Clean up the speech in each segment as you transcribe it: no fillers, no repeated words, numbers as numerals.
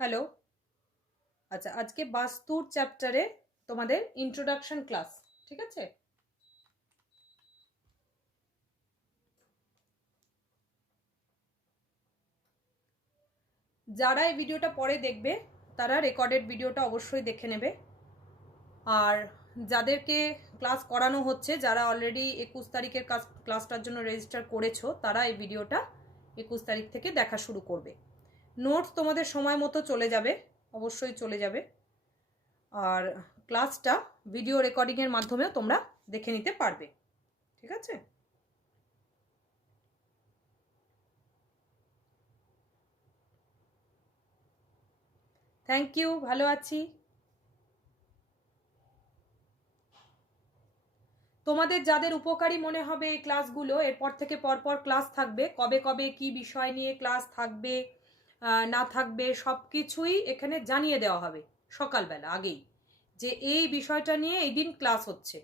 Hello. আচ্ছা, আজকে বাস্তুর চ্যাপ্টারে তোমাদের ইন্ট্রোডাকশন ক্লাস, ঠিক আছে? যারা এই ভিডিওটা পরে দেখবে তারা রেকর্ডেড ভিডিওটা অবশ্যই দেখে নেবে। আর যাদেরকে ক্লাস করানো হচ্ছে, যারা অলরেডি 21 তারিখের ক্লাসটার জন্য রেজিস্টার করেছো, তারা এই ভিডিওটা 21 তারিখ থেকে দেখা শুরু করবে। নোটস তোমাদের সময় মতো চলে যাবে, অবশ্যই চলে যাবে। আর ক্লাসটা ভিডিও রেকর্ডিংয়ের মাধ্যমেও তোমরা দেখে নিতে পারবে, ঠিক আছে? থ্যাংক ইউ, ভালো আছি। তোমাদের যাদের উপকারী মনে হবে এই ক্লাসগুলো, এরপর থেকে পরপর ক্লাস থাকবে, কবে কবে কি বিষয় নিয়ে ক্লাস থাকবে না থাকবে সব কিছুই এখানে জানিয়ে দেওয়া হবে সকালবেলা আগেই, যে এই বিষয়টা নিয়ে এই দিন ক্লাস হচ্ছে।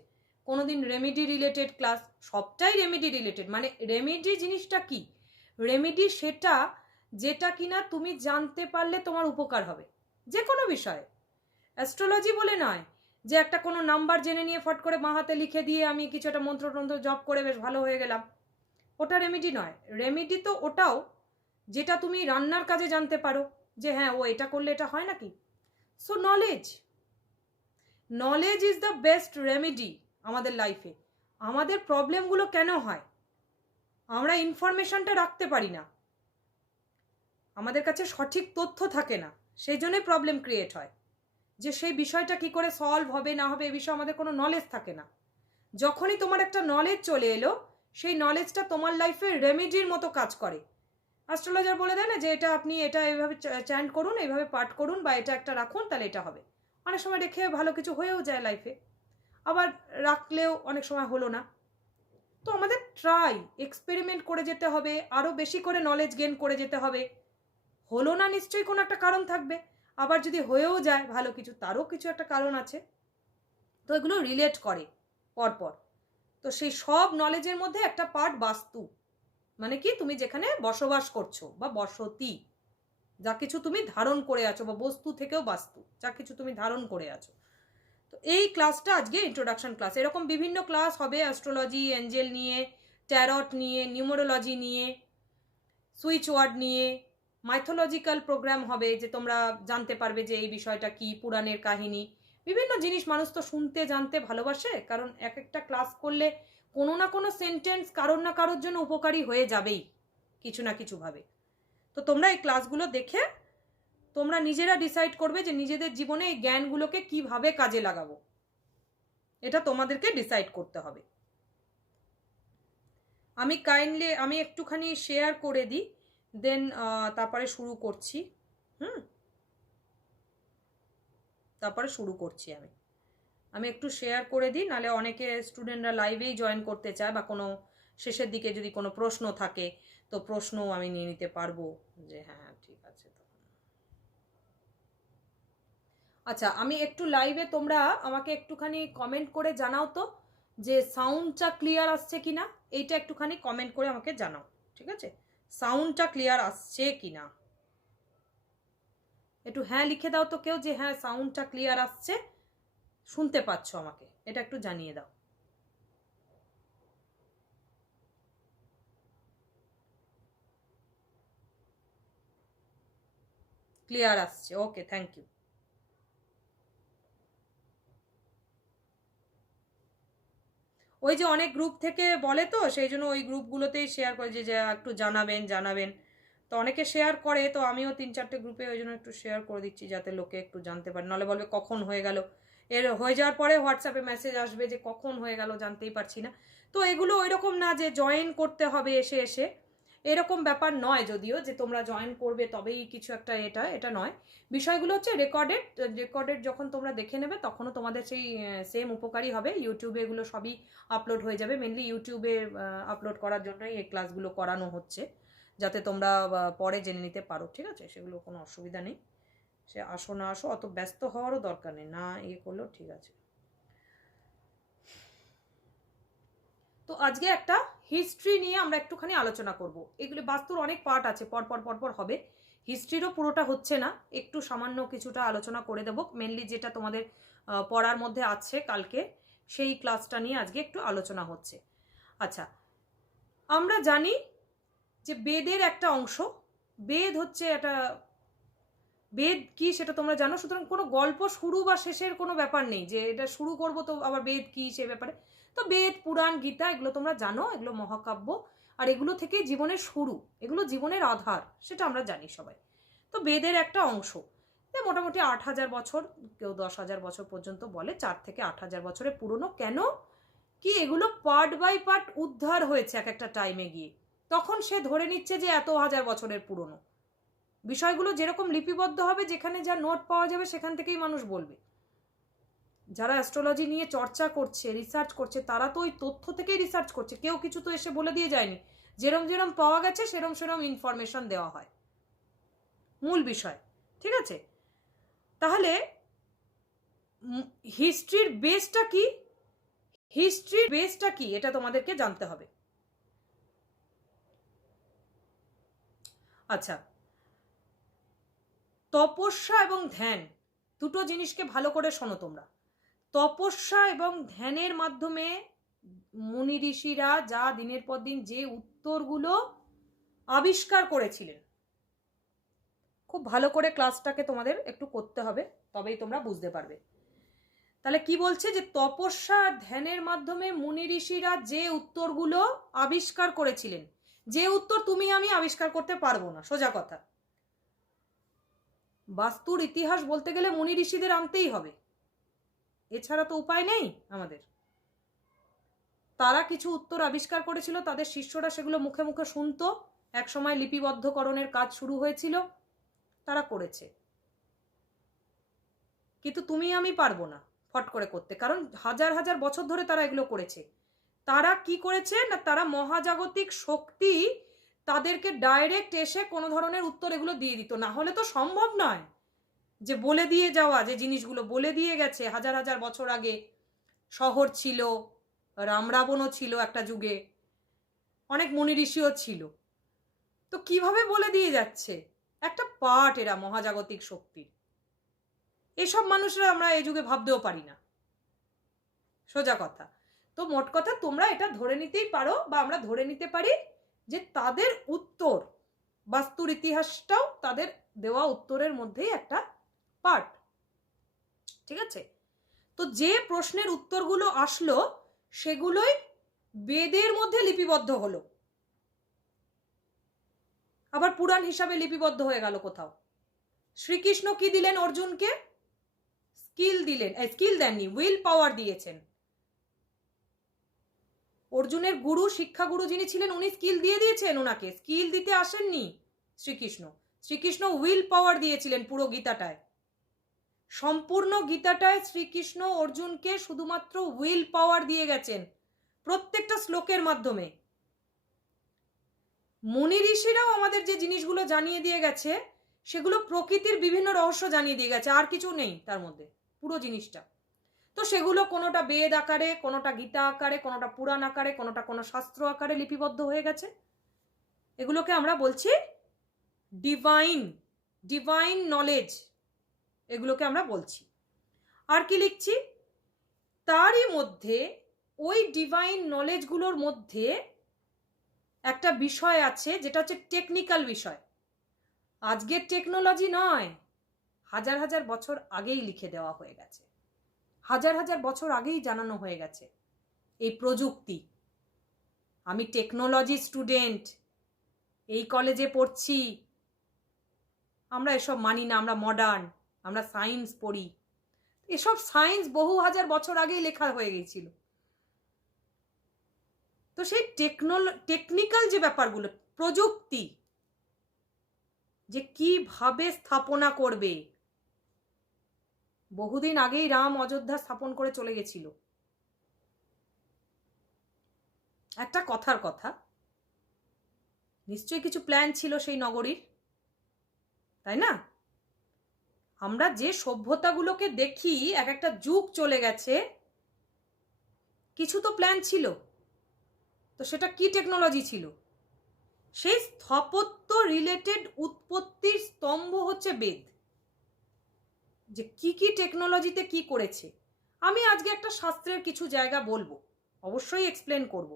কোনোদিন রেমেডি রিলেটেড ক্লাস, সবটাই রেমেডি রিলেটেড। মানে রেমেডি জিনিসটা কি? রেমেডি সেটা যেটা কিনা তুমি জানতে পারলে তোমার উপকার হবে যে কোনো বিষয়ে। অ্যাস্ট্রোলজি বলে নয় যে একটা কোনো নাম্বার জেনে নিয়ে ফট করে বাঁ হাতে লিখে দিয়ে আমি কিছু একটা মন্ত্র টন্ত্র জপ করে বেশ ভালো হয়ে গেলাম, ওটা রেমেডি নয়। রেমেডি তো ওটাও যেটা তুমি রান্নার কাজে জানতে পারো, যে হ্যাঁ ও এটা করলে এটা হয় নাকি। So knowledge knowledge is the best remedy আমাদের লাইফে। আমাদের প্রবলেমগুলো কেন হয়? আমরা ইনফরমেশনটা রাখতে পারি না, আমাদের কাছে সঠিক তথ্য থাকে না, সেই জন্যই প্রবলেম ক্রিয়েট হয়। যে সেই বিষয়টা কি করে সলভ হবে না হবে এ বিষয়ে আমাদের কোনো নলেজ থাকে না। যখনই তোমার একটা নলেজ চলে এলো, সেই নলেজটা তোমার লাইফে রেমেডির মতো কাজ করে। অ্যাস্ট্রোলজার বলে দেয় না যে এটা আপনি এটা এইভাবে চ্যান্ট করুন, এইভাবে পাঠ করুন, বা এটা একটা রাখুন, তাহলে এটা হবে। অনেক সময় রেখে ভালো কিছু হয়েও যায় লাইফে, আবার রাখলেও অনেক সময় হলো না। তো আমাদের ট্রাই এক্সপেরিমেন্ট করে যেতে হবে, আরও বেশি করে নলেজ গেন করে যেতে হবে। হলো না নিশ্চয়ই কোনো একটা কারণ থাকবে, আবার যদি হয়েও যায় ভালো কিছু, তারও কিছু একটা কারণ আছে। তো এগুলো রিলেট করে পরপর। তো সেই সব নলেজের মধ্যে একটা পার্ট বাস্তু, মানে কি তুমি যেখানে বসবাস করছো বা বসতি, যা কিছু তুমি ধারণ করে আছো, বা বস্তু থেকেও বাস্তু, যা কিছু তুমি ধারণ করে আছো। তো এই ক্লাসটা আজকে ইন্ট্রোডাকশন ক্লাস। এরকম বিভিন্ন ক্লাস হবে অ্যাস্ট্রোলজি, এঞ্জেল নিয়ে, ট্যারট নিয়ে, নিউমেরোলজি নিয়ে, সুইচ ওয়ার্ড নিয়ে, মাইথোলজিক্যাল প্রোগ্রাম হবে, যে তোমরা জানতে পারবে যে এই বিষয়টা কি, পুরাণের কাহিনী, বিভিন্ন জিনিস। মানুষ তো শুনতে জানতে ভালোবাসে, কারণ এক একটা ক্লাস করলে কোনো না কোনো সেন্টেন্স কারোর না কারোর জন্য উপকারী হয়ে যাবেই কিছু না কিছুভাবে। তো তোমরা এই ক্লাসগুলো দেখে তোমরা নিজেরা ডিসাইড করবে যে নিজেদের জীবনে এই জ্ঞানগুলোকে কিভাবে কাজে লাগাবো, এটা তোমাদেরকে ডিসাইড করতে হবে। আমি একটুখানি শেয়ার করে দিই, দেন তারপরে শুরু করছি। তারপরে শুরু করছি। আমি একটু শেয়ার করে দিই, নাহলে অনেকে স্টুডেন্টরা লাইভেই জয়েন করতে চায়, বা কোনো শেষের দিকে যদি কোনো প্রশ্ন থাকে তো প্রশ্নও আমি নিয়ে নিতে পারবো, যে হ্যাঁ ঠিক আছে। আচ্ছা, আমি একটু লাইভে, তোমরা আমাকে একটুখানি কমেন্ট করে জানাও তো যে সাউন্ডটা ক্লিয়ার আসছে কিনা। এইটা একটুখানি কমেন্ট করে আমাকে জানাও, ঠিক আছে? সাউন্ডটা ক্লিয়ার আসছে কিনা একটু হ্যাঁ লিখে দাও তো কেউ, যে হ্যাঁ সাউন্ডটা ক্লিয়ার আসছে, শুনতে পাচ্ছ আমাকে, এটা একটু জানিয়ে দাও। ক্লিয়ার আসছে, ওকে, থ্যাংক ইউ। ওই যে অনেক গ্রুপ থেকে বলে, তো সেই জন্য ওই গ্রুপগুলোতেই শেয়ার করে, যে একটু জানাবেন জানাবেন। তো অনেকে শেয়ার করে, তো আমিও 3-4টে গ্রুপে ওই জন্য একটু শেয়ার করে দিচ্ছি, যাতে লোকে একটু জানতে পারে। নাহলে বলবে কখন হয়ে গেল, এর হয়ে যাওয়ার পরে হোয়াটসঅ্যাপে মেসেজ আসবে যে কখন হয়ে গেল, জানতেই পারছি না। তো এগুলো ওই রকম না যে জয়েন করতে হবে এসে এসে, এরকম ব্যাপার নয় যদিও, যে তোমরা জয়েন করবে তবেই কিছু একটা, এটা নয়। বিষয়গুলো হচ্ছে রেকর্ডেড, যখন তোমরা দেখে নেবে তখনও তোমাদের সেই সেম উপকারী হবে। ইউটিউবে এগুলো সবই আপলোড হয়ে যাবে, মেনলি ইউটিউবে আপলোড করার জন্যই এই ক্লাসগুলো করানো হচ্ছে, যাতে তোমরা পরে জেনে নিতে পারো, ঠিক আছে? সেগুলো কোনো অসুবিধা নেই, সে আসো না আসো অত ব্যস্ত হওয়ারও দরকার নেই, না ইয়ে করলেও ঠিক আছে। তো আজকে একটা হিস্ট্রি নিয়ে আমরা একটুখানি আলোচনা করব। এগুলো বাস্তুর অনেক পার্ট আছে, পরপর হবে, হিস্ট্রিরও পুরোটা হচ্ছে না, একটু সামান্য কিছুটা আলোচনা করে দেবো। মেনলি যেটা তোমাদের পড়ার মধ্যে আছে কালকে, সেই ক্লাসটা নিয়ে আজকে একটু আলোচনা হচ্ছে। আচ্ছা, আমরা জানি যে বেদের একটা অংশ, বেদ হচ্ছে একটা, বেদ কি সেটা তোমরা জানো, সুতরাং কোনো গল্প শুরু বা শেষের কোনো ব্যাপার নেই যে এটা শুরু করব তো আবার বেদ কি সে ব্যাপারে। তো বেদ, পুরাণ, গীতা এগুলো তোমরা জানো, এগুলো মহাকাব্য, আর এগুলো থেকে জীবনের শুরু, এগুলো জীবনের আধার, সেটা আমরা জানি সবাই। তো বেদের একটা অংশ মোটামুটি 8,000 বছর, কেউ 10,000 বছর পর্যন্ত বলে, 4 থেকে 8,000 বছরের পুরনো। কেন কি এগুলো পার্ট বাই পার্ট উদ্ধার হয়েছে এক একটা টাইমে গিয়ে, তখন সে ধরে নিচ্ছে যে এত হাজার বছরের পুরনো। বিষয়গুলো যেরকম লিপিবদ্ধ হবে, যেখানে যা নোট পাওয়া যাবে সেখান থেকেই মানুষ বলবে। যারা অ্যাস্ট্রোলজি নিয়ে চর্চা করছে, রিসার্চ করছে, তারা তো ওই তথ্য থেকেই রিসার্চ করছে, কেউ কিছু তো এসে বলে দিয়ে যায়নি। যেরম যেরম পাওয়া গেছে সেরম সেরম ইনফরমেশন দেওয়া হয়, মূল বিষয়। ঠিক আছে, তাহলে হিস্ট্রির বেসটা কি, হিস্ট্রির বেসটা কি এটা তোমাদেরকে জানতে হবে। আচ্ছা, তপস্যা এবং ধ্যান দুটো জিনিসকে ভালো করে শোনো তোমরা। তপস্যা এবং ধ্যানের মাধ্যমে মুনি ঋষিরা যা দিনের পর দিন যে উত্তরগুলো আবিষ্কার করেছিলেন, খুব ভালো করে ক্লাসটাকে তোমাদের একটু করতে হবে, তবেই তোমরা বুঝতে পারবে। তাহলে কি বলছে, যে তপস্যা আর ধ্যানের মাধ্যমে মুনি ঋষিরা যে উত্তরগুলো আবিষ্কার করেছিলেন, যে উত্তর তুমি আমি আবিষ্কার করতে পারবো না, সোজা কথা। বাস্তুর ইতিহাস বলতে গেলে মুনি ঋষিদের আনতেই হবে, এছাড়া তো উপায় নেই আমাদের। তারা কিছু উত্তর আবিষ্কার করেছিল, তাদের শিষ্যরা সেগুলো মুখে মুখে শুনতো, একসময় লিপিবদ্ধকরণের কাজ শুরু হয়েছিল, তারা করেছে। কিন্তু তুমি আমি পারবো না ফট করে করতে, কারণ হাজার হাজার বছর ধরে তারা এগুলো করেছে। তারা কি করেছে না, তারা মহাজাগতিক শক্তি তাদেরকে ডাইরেক্ট এসে কোনো ধরনের উত্তর এগুলো দিয়ে দিত, না হলে তো সম্ভব নয় যে বলে দিয়ে যাওয়া, যে জিনিসগুলো বলে দিয়ে গেছে হাজার হাজার বছর আগে। শহর ছিল, রাম রাবণও ছিল একটা যুগে, অনেক মুনি ঋষিও ছিল, তো কিভাবে বলে দিয়ে যাচ্ছে, একটা পার্ট এরা মহাজাগতিক শক্তির। এসব মানুষরা আমরা এই যুগে ভাবতেও পারি না, সোজা কথা। তো মোট কথা তোমরা এটা ধরে নিতেই পারো, বা আমরা ধরে নিতে পারি যে তাদের উত্তর, বাস্তুর ইতিহাসটাও তাদের দেওয়া উত্তরের মধ্যেই একটা পার্ট। ঠিক আছে, তো যে প্রশ্নের উত্তরগুলো আসলো সেগুলোই বেদের মধ্যে লিপিবদ্ধ হলো, আবার পুরাণ হিসাবে লিপিবদ্ধ হয়ে গেল কোথাও। শ্রীকৃষ্ণ কি দিলেন অর্জুনকে, স্কিল দিলেন, স্কিল দেননি, উইল পাওয়ার দিয়েছেন। অর্জুনের গুরু, শিক্ষা গুরু যিনি ছিলেন, উনি স্কিল দিয়ে দিয়েছেন ওনাকে, স্কিল দিতে আসেননি শ্রীকৃষ্ণ। শ্রীকৃষ্ণ উইল পাওয়ার দিয়েছিলেন পুরো গীতাটায়, সম্পূর্ণ গীতাটায় শ্রীকৃষ্ণ অর্জুনকে শুধুমাত্র উইল পাওয়ার দিয়ে গেছেন প্রত্যেকটা শ্লোকের মাধ্যমে। মুনি ঋষিরাও আমাদের যে জিনিসগুলো জানিয়ে দিয়ে গেছে সেগুলো প্রকৃতির বিভিন্ন রহস্য জানিয়ে দিয়ে গেছে, আর কিছু নেই তার মধ্যে, পুরো জিনিসটা। তো সেগুলো কোনোটা বেদ আকারে, কোনোটা গীতা আকারে, কোনোটা পুরাণ আকারে, কোনোটা কোনো শাস্ত্র আকারে লিপিবদ্ধ হয়ে গেছে। এগুলোকে আমরা বলছি ডিভাইন, ডিভাইন নলেজ, এগুলোকে আমরা বলছি। আর কি লিখছি, তারই মধ্যে ওই ডিভাইন নলেজগুলোর মধ্যে একটা বিষয় আছে যেটা হচ্ছে টেকনিক্যাল বিষয়। আজকের টেকনোলজি নয়, হাজার হাজার বছর আগেই লিখে দেওয়া হয়ে গেছে, হাজার হাজার বছর আগেই জানানো হয়ে গেছে এই প্রযুক্তি। আমি টেকনোলজি স্টুডেন্ট, এই কলেজে পড়ছি, আমরা এসব মানি না, আমরা মডার্ন, আমরা সায়েন্স পড়ি। এসব সায়েন্স বহু হাজার বছর আগেই লেখা হয়ে গিয়েছিল। তো সেই টেকনিক্যাল যে ব্যাপারগুলো, প্রযুক্তি যে কিভাবে স্থাপনা করবে, বহুদিন আগেই রাম অযোধ্যা স্থাপন করে চলে গেছিল। একটা কথার কথা, নিশ্চয়ই কিছু প্ল্যান ছিল সেই নগরীর, তাই না? আমরা যে সভ্যতাগুলোকে দেখি, এক একটা যুগ চলে গেছে, কিছু তো প্ল্যান ছিল। তো সেটা কি টেকনোলজি ছিল? সেই স্থাপত্য রিলেটেড উৎপত্তির স্তম্ভ হচ্ছে বেদ। যে কি কি টেকনোলজিতে কি করেছে, আমি আজকে একটা শাস্ত্রের কিছু জায়গা বলবো, অবশ্যই এক্সপ্লেন করব।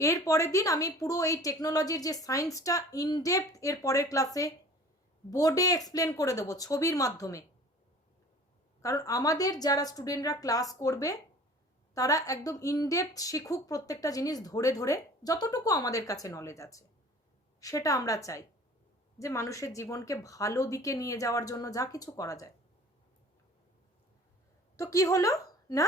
এর পরের দিন আমি পুরো এই টেকনোলজির যে সায়েন্সটা ইনডেপথ এর পরের ক্লাসে বোর্ডে এক্সপ্লেন করে দেবো ছবির মাধ্যমে। কারণ আমাদের যারা স্টুডেন্টরা ক্লাস করবে তারা একদম ইনডেপথ শিখুক, প্রত্যেকটা জিনিস ধরে ধরে, যতটুকু আমাদের কাছে নলেজ আছে সেটা আমরা চাই যে মানুষের জীবনকে ভালো দিকে নিয়ে যাওয়ার জন্য যা কিছু করা যায়। তো কি হলো না,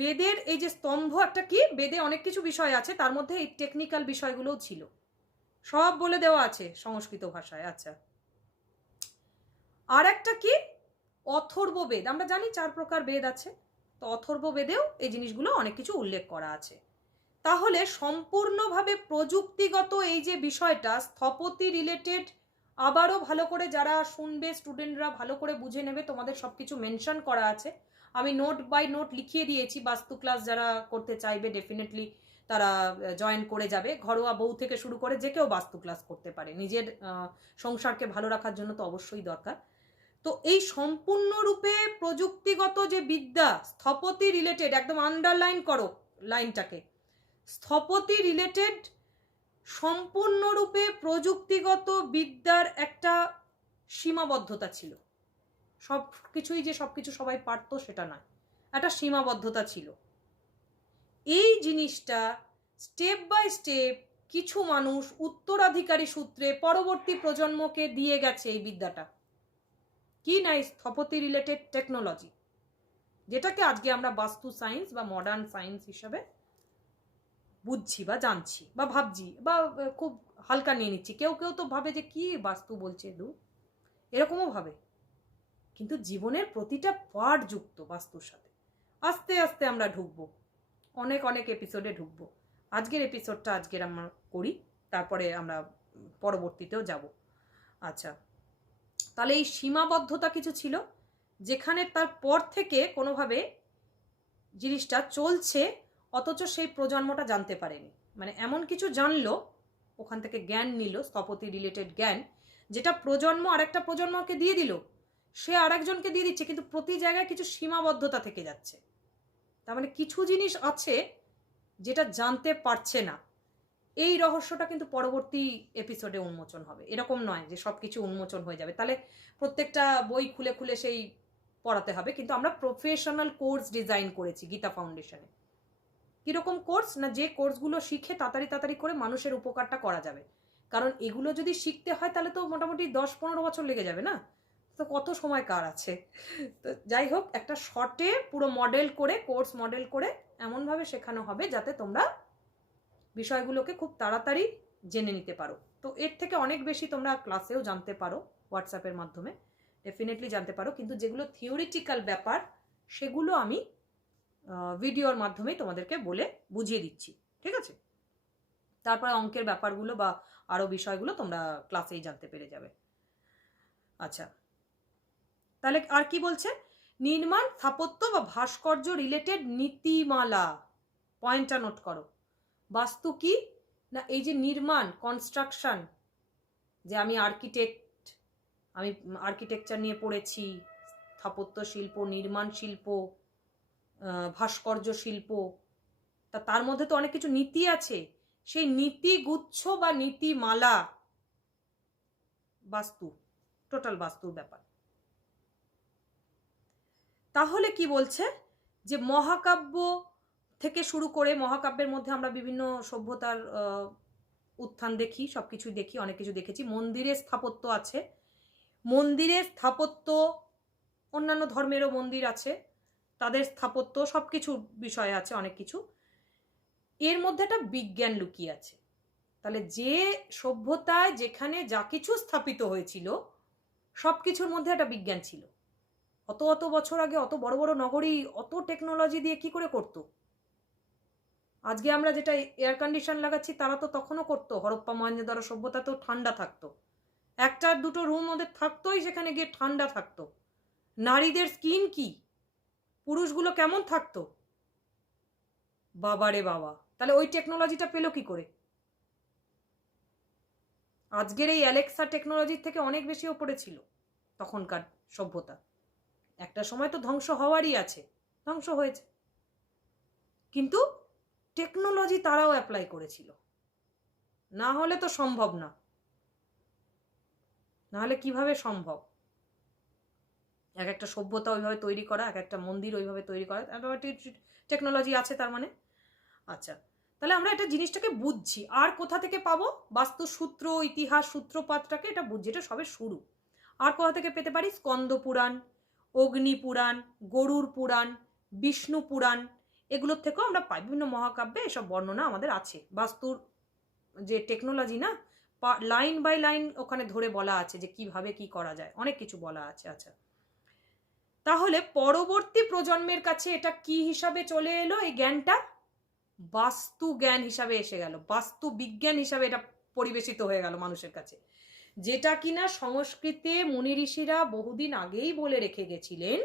বেদের এই যে স্তম্ভ একটা, কি বেদে অনেক কিছু বিষয় আছে, তার মধ্যে এই টেকনিক্যাল বিষয়গুলোও ছিল, সব বলে দেওয়া আছে সংস্কৃত ভাষায়। আচ্ছা, আর একটা কি অথর্ব বেদ, আমরা জানি 4 প্রকার বেদ আছে, তো অথর্ব বেদেও এই জিনিসগুলো অনেক কিছু উল্লেখ করা আছে। তাহলে সম্পূর্ণভাবে প্রযুক্তিগত এই যে বিষয়টা স্থপতি রিলেটেড, আবারও ভালো করে যারা শুনবে স্টুডেন্টরা ভালো করে বুঝে নেবে, তোমাদের সবকিছু মেনশন করা আছে, আমি নোট বাই নোট লিখিয়ে দিয়েছি। বাস্তু ক্লাস যারা করতে চাইবে ডেফিনেটলি তারা জয়েন করে যাবে, ঘরোয়া বউ থেকে শুরু করে যে কেউ বাস্তু ক্লাস করতে পারে, নিজের সংসারকে ভালো রাখার জন্য তো অবশ্যই দরকার। তো এই সম্পূর্ণরূপে প্রযুক্তিগত যে বিদ্যা স্থপতি রিলেটেড, একদম আন্ডারলাইন করো লাইনটাকে, স্থপতি রিলেটেড সম্পূর্ণরূপে প্রযুক্তিগত বিদ্যার একটা সীমাবদ্ধতা ছিল। সব কিছুই যে সব কিছু সবাই পারতো সেটা নয়, একটা সীমাবদ্ধতা ছিল। এই জিনিসটা স্টেপ বাই স্টেপ কিছু মানুষ উত্তরাধিকারী সূত্রে পরবর্তী প্রজন্মকে দিয়ে গেছে এই বিদ্যাটা। কি না, স্থপতি রিলেটেড টেকনোলজি, যেটাকে আজকে আমরা বাস্তু সায়েন্স বা মডার্ন সায়েন্স হিসাবে বুঝছি বা জানছি বা ভাবছি বা খুব হালকা নিয়ে নিচ্ছি। কেউ কেউ তো ভাবে যে কি বাস্তু বলছে এরকমও ভাবে, কিন্তু জীবনের প্রতিটা পার্ট যুক্ত বাস্তুর সাথে। আস্তে আস্তে আমরা ঢুকবো, অনেক অনেক এপিসোডে ঢুকবো। আজকের এপিসোডটা আজকের আমরা করি, তারপরে আমরা পরবর্তীতেও যাব। আচ্ছা, তাহলে এই সীমাবদ্ধতা কিছু ছিল, যেখানে তার পর থেকে কোনোভাবে জিনিসটা চলছে, অথচ সেই প্রজন্মটা জানতে পারেনি। মানে এমন কিছু জানলো, ওখান থেকে জ্ঞান নিল, স্থপতি রিলেটেড জ্ঞান, যেটা প্রজন্ম আরেকটা প্রজন্মকে দিয়ে দিল, সে আরেকজনকে দিয়ে দিচ্ছে, কিন্তু প্রতি জায়গায় কিছু সীমাবদ্ধতা থেকে যাচ্ছে। তার মানে কিছু জিনিস আছে যেটা জানতে পারছে না। এই রহস্যটা কিন্তু পরবর্তী এপিসোডে উন্মোচন হবে। এরকম নয় যে সব কিছু উন্মোচন হয়ে যাবে, তাহলে প্রত্যেকটা বই খুলে খুলে সেই পড়াতে হবে। কিন্তু আমরা প্রফেশনাল কোর্স ডিজাইন করেছি গীতা ফাউন্ডেশনে। কীরকম কোর্স না, যে কোর্সগুলো শিখে তাড়াতাড়ি করে মানুষের উপকারটা করা যাবে। কারণ এগুলো যদি শিখতে হয় তাহলে তো মোটামুটি 10-15 বছর লেগে যাবে না, তো কত সময় কার আছে। তো যাই হোক, একটা শর্টে পুরো মডেল করে, কোর্স মডেল করে এমনভাবে শেখানো হবে যাতে তোমরা বিষয়গুলোকে খুব তাড়াতাড়ি জেনে নিতে পারো। তো এর থেকে অনেক বেশি তোমরা ক্লাসেও জানতে পারো, হোয়াটসঅ্যাপের মাধ্যমে ডেফিনেটলি জানতে পারো, কিন্তু যেগুলো থিওরিটিক্যাল ব্যাপার সেগুলো আমি ভিডিওর মাধ্যমেই তোমাদেরকে বলে বুঝিয়ে দিচ্ছি, ঠিক আছে? তারপরে অঙ্কের ব্যাপারগুলো বা আরও বিষয়গুলো তোমরা ক্লাসেই জানতে পেরে যাবে। আচ্ছা, তাহলে আর কি বলছে, নির্মাণ স্থাপত্য বা ভাস্কর্য রিলেটেড নীতিমালা, পয়েন্টটা নোট করো। বাস্তু কি না, এই যে নির্মাণ, কনস্ট্রাকশন, যে আমি আর্কিটেকচার নিয়ে পড়েছি, স্থাপত্য শিল্প, নির্মাণ শিল্প, ভাস্কর্য শিল্প, তার মধ্যে তো অনেক কিছু নীতি আছে। সেই নীতিগুচ্ছ বা নীতিমালা বাস্তু, টোটাল বাস্তুর ব্যাপার। তাহলে কি বলছে যে মহাকাব্য থেকে শুরু করে, মহাকাব্যের মধ্যে আমরা বিভিন্ন সভ্যতার উত্থান দেখি, সবকিছু দেখি, অনেক কিছু দেখেছি। মন্দিরের স্থাপত্য আছে, মন্দিরের স্থাপত্য, অন্যান্য ধর্মেরও মন্দির আছে, তাদের স্থাপত্য, সবকিছু বিষয় আছে, অনেক কিছু। এর মধ্যে একটা বিজ্ঞান লুকিয়ে আছে। তাহলে যে সভ্যতায় যেখানে যা কিছু স্থাপিত হয়েছিল সবকিছুর মধ্যে একটা বিজ্ঞান ছিল। অত অত বছর আগে অত বড় বড় নগরী অত টেকনোলজি দিয়ে কি করে করতো? আজকে আমরা যেটা এয়ার কন্ডিশন লাগাচ্ছি তারা তো তখনও করতো। হরপ্পা মহেঞ্জোদারো সভ্যতা তো ঠান্ডা থাকতো, একটা দুটো রুম ওদের থাকতোই, সেখানে গিয়ে ঠান্ডা থাকতো। নারীদের স্কিন কি, পুরুষগুলো কেমন থাকতো, বাবারে বাবা। তাহলে ওই টেকনোলজিটা পেলো কি করে? আজকের এই অ্যালেক্সা টেকনোলজির থেকে অনেক বেশি ওপরে ছিল তখনকার সভ্যতা। একটা সময় তো ধ্বংস হওয়ারই আছে, ধ্বংস হয়েছে, কিন্তু টেকনোলজি তারাও অ্যাপ্লাই করেছিল, না হলে তো সম্ভব না। না হলে কিভাবে সম্ভব এক একটা সভ্যতা ওইভাবে তৈরি করা, এক একটা মন্দির ওইভাবে তৈরি করা? টেকনোলজি আছে তার মানে। আচ্ছা, তাহলে আমরা এটা জিনিসটাকে বুঝছি। আর কোথা থেকে পাবো? বাস্তু সূত্র, ইতিহাস সূত্রপাতটাকে এটা বুঝছি, এটা সবে শুরু। আর কোথা থেকে পেতে পারি? স্কন্দ পুরাণ, অগ্নি পুরাণ, গরুর পুরাণ, বিষ্ণু পুরাণ, এগুলোর থেকেও আমরা পাই। বিভিন্ন মহাকাব্যে এসব বর্ণনা আমাদের আছে। বাস্তুর যে টেকনোলজি না, লাইন বাই লাইন ওখানে ধরে বলা আছে যে কিভাবে কি করা যায়, অনেক কিছু বলা আছে। আচ্ছা, তাহলে পরবর্তী প্রজন্মের কাছে এটা কি হিসাবে চলে এলো? এই জ্ঞানটা বাস্তু জ্ঞান হিসাবে এসে গেল, বাস্তু বিজ্ঞান হিসাবে এটা পরিবেশিত হয়ে গেল মানুষের কাছে, যেটা কিনা সংস্কৃতে মুনি ঋষিরা বহুদিন আগেই বলে রেখে গেছিলেন,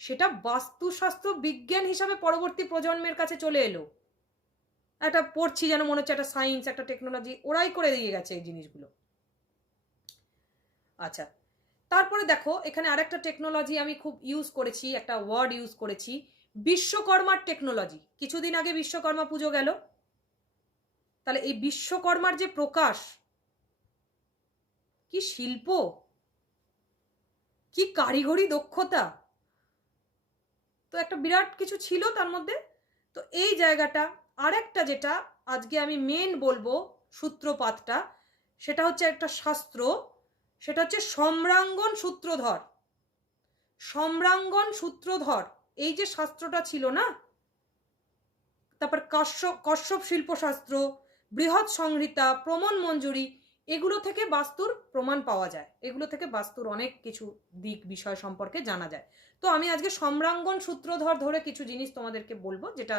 সেটা বাস্তুশাস্ত্র বিজ্ঞান হিসাবে পরবর্তী প্রজন্মের কাছে চলে এলো। একটা পড়ছি যেন মনে হচ্ছে একটা সায়েন্স, একটা টেকনোলজি, ওরাই করে দিয়ে গেছে এই জিনিসগুলো। আচ্ছা, তারপরে দেখো এখানে আরেকটা টেকনোলজি আমি খুব ইউজ করেছি, একটা ওয়ার্ড ইউজ করেছি, বিশ্বকর্মার টেকনোলজি। কিছুদিন আগে বিশ্বকর্মা পুজো গেল, তাহলে এই বিশ্বকর্মার যে প্রকাশ, কি শিল্প, কি কারিগরি দক্ষতা, তো একটা বিরাট কিছু ছিল তার মধ্যে। তো এই জায়গাটা, আরেকটা যেটা আজকে আমি মেন বলবো সূত্রপাতটা, সেটা হচ্ছে একটা শাস্ত্র, সেটা হচ্ছে সম্রাঙ্গন সূত্রধর। সম্রাঙ্গন সূত্রধর এই যে শাস্ত্রটা ছিল না, তারপর কশ্যপ শিল্পশাস্ত্র, বৃহৎ সংহিতা, প্রমাণ মঞ্জুরি, এগুলো থেকে বাস্তুর প্রমাণ পাওয়া যায়, এগুলো থেকে বাস্তুর অনেক কিছু দিক বিষয় সম্পর্কে জানা যায়। তো আমি আজকে সম্রাঙ্গন সূত্রধর ধরে কিছু জিনিস তোমাদেরকে বলবো, যেটা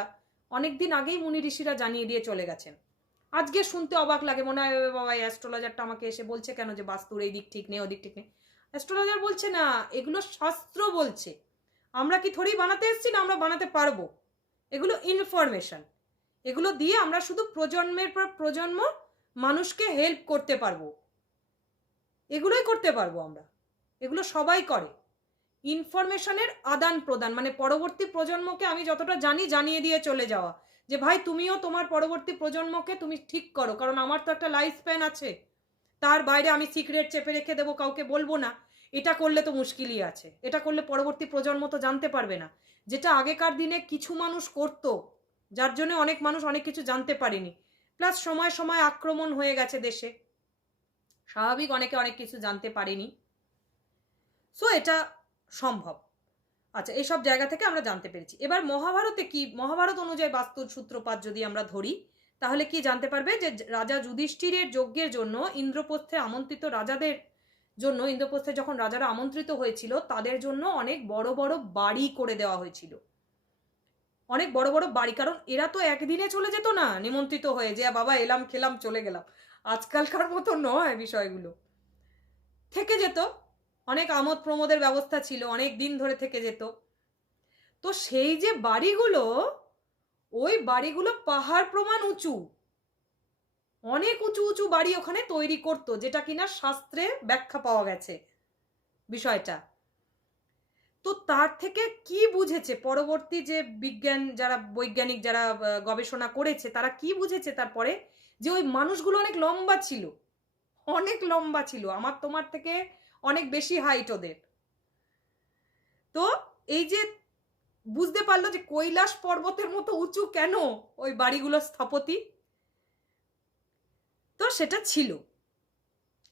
অনেকদিন আগেই মুনি ঋষিরা জানিয়ে দিয়ে চলে গেছেন। আজকে শুনতে অবাক লাগে, মনে হয় বাবা অ্যাস্ট্রোলজারটা আমাকে এসে বলছে কেন যে বাস্তুর এই দিক ঠিক নেই, ওদিক ঠিক নেই। অ্যাস্ট্রোলজার বলছে না, এগুলো শাস্ত্র বলছে। আমরা কি থোড়ি বানাতে এসেছি না, আমরা বানাতে পারবো। এগুলো ইনফরমেশন, এগুলো দিয়ে আমরা শুধু প্রজন্মের পর প্রজন্ম মানুষকে হেল্প করতে পারবো, এগুলোই করতে পারবো আমরা, এগুলো সবাই করে। ইনফরমেশনের আদান প্রদান, মানে পরবর্তী প্রজন্মকে আমি যতটা জানি জানিয়ে দিয়ে চলে যাওয়া, যে ভাই তুমিও তোমার পরবর্তী প্রজন্মকে তুমি ঠিক করো, কারণ আমার তো একটা লাইফ স্প্যান আছে, তার বাইরে আমি সিক্রেট চেপে রেখে দেবো, কাউকে বলবো না, এটা করলে তো মুশকিলই আছে। এটা করলে পরবর্তী প্রজন্ম তো জানতে পারবে না, যেটা আগেকার দিনে কিছু মানুষ করতো, যার জন্য অনেক মানুষ অনেক কিছু জানতে পারেনি। প্লাস সময় সময় আক্রমণ হয়ে গেছে দেশে, স্বাভাবিক, অনেকে অনেক কিছু জানতে পারেনি। সো এটা সম্ভব। আচ্ছা, এইসব জায়গা থেকে আমরা জানতে পেরেছি। এবার মহাভারতে কি, মহাভারত অনুযায়ী বাস্তুর সূত্রপাত যদি আমরা ধরি, তাহলে কি জানতে পারবে যে রাজা যুধিষ্ঠিরের যজ্ঞের জন্য ইন্দ্রপ্রস্থে আমন্ত্রিত রাজাদের জন্য, ইন্দ্রপ্রস্থে যখন রাজারা আমন্ত্রিত হয়েছিল তাদের জন্য অনেক বড় বড় বাড়ি করে দেওয়া হয়েছিল, অনেক বড় বড় বাড়ি। কারণ এরা তো একদিনে চলে যেত না নিমন্ত্রিত হয়ে, যে বাবা এলাম খেলাম চলে গেলাম, আজকালকার মতো নয় বিষয়গুলো, থেকে যেত, অনেক আমোদ প্রমোদের ব্যবস্থা ছিল, অনেক দিন ধরে থেকে যেত। তো সেই যে বাড়িগুলো, ওই বাড়িগুলো পাহাড় প্রমাণ উঁচু, অনেক উঁচু উঁচু বাড়ি ওখানে তৈরি করতো, যেটা কিনা শাস্ত্রে ব্যাখ্যা পাওয়া গেছে বিষয়টা। তো তার থেকে কি বুঝেছে পরবর্তী যে বিজ্ঞান, যারা বৈজ্ঞানিক যারা গবেষণা করেছে, তারা কি বুঝেছে তারপরে, যে ওই মানুষগুলো অনেক লম্বা ছিল, অনেক লম্বা ছিল, আমার তোমার থেকে অনেক বেশি হাইট ওদের। তো এই যে বুঝতে পারলো যে কৈলাস পর্বতের মতো উঁচু কেন ওই বাড়িগুলোর স্থপতি, তো সেটা ছিল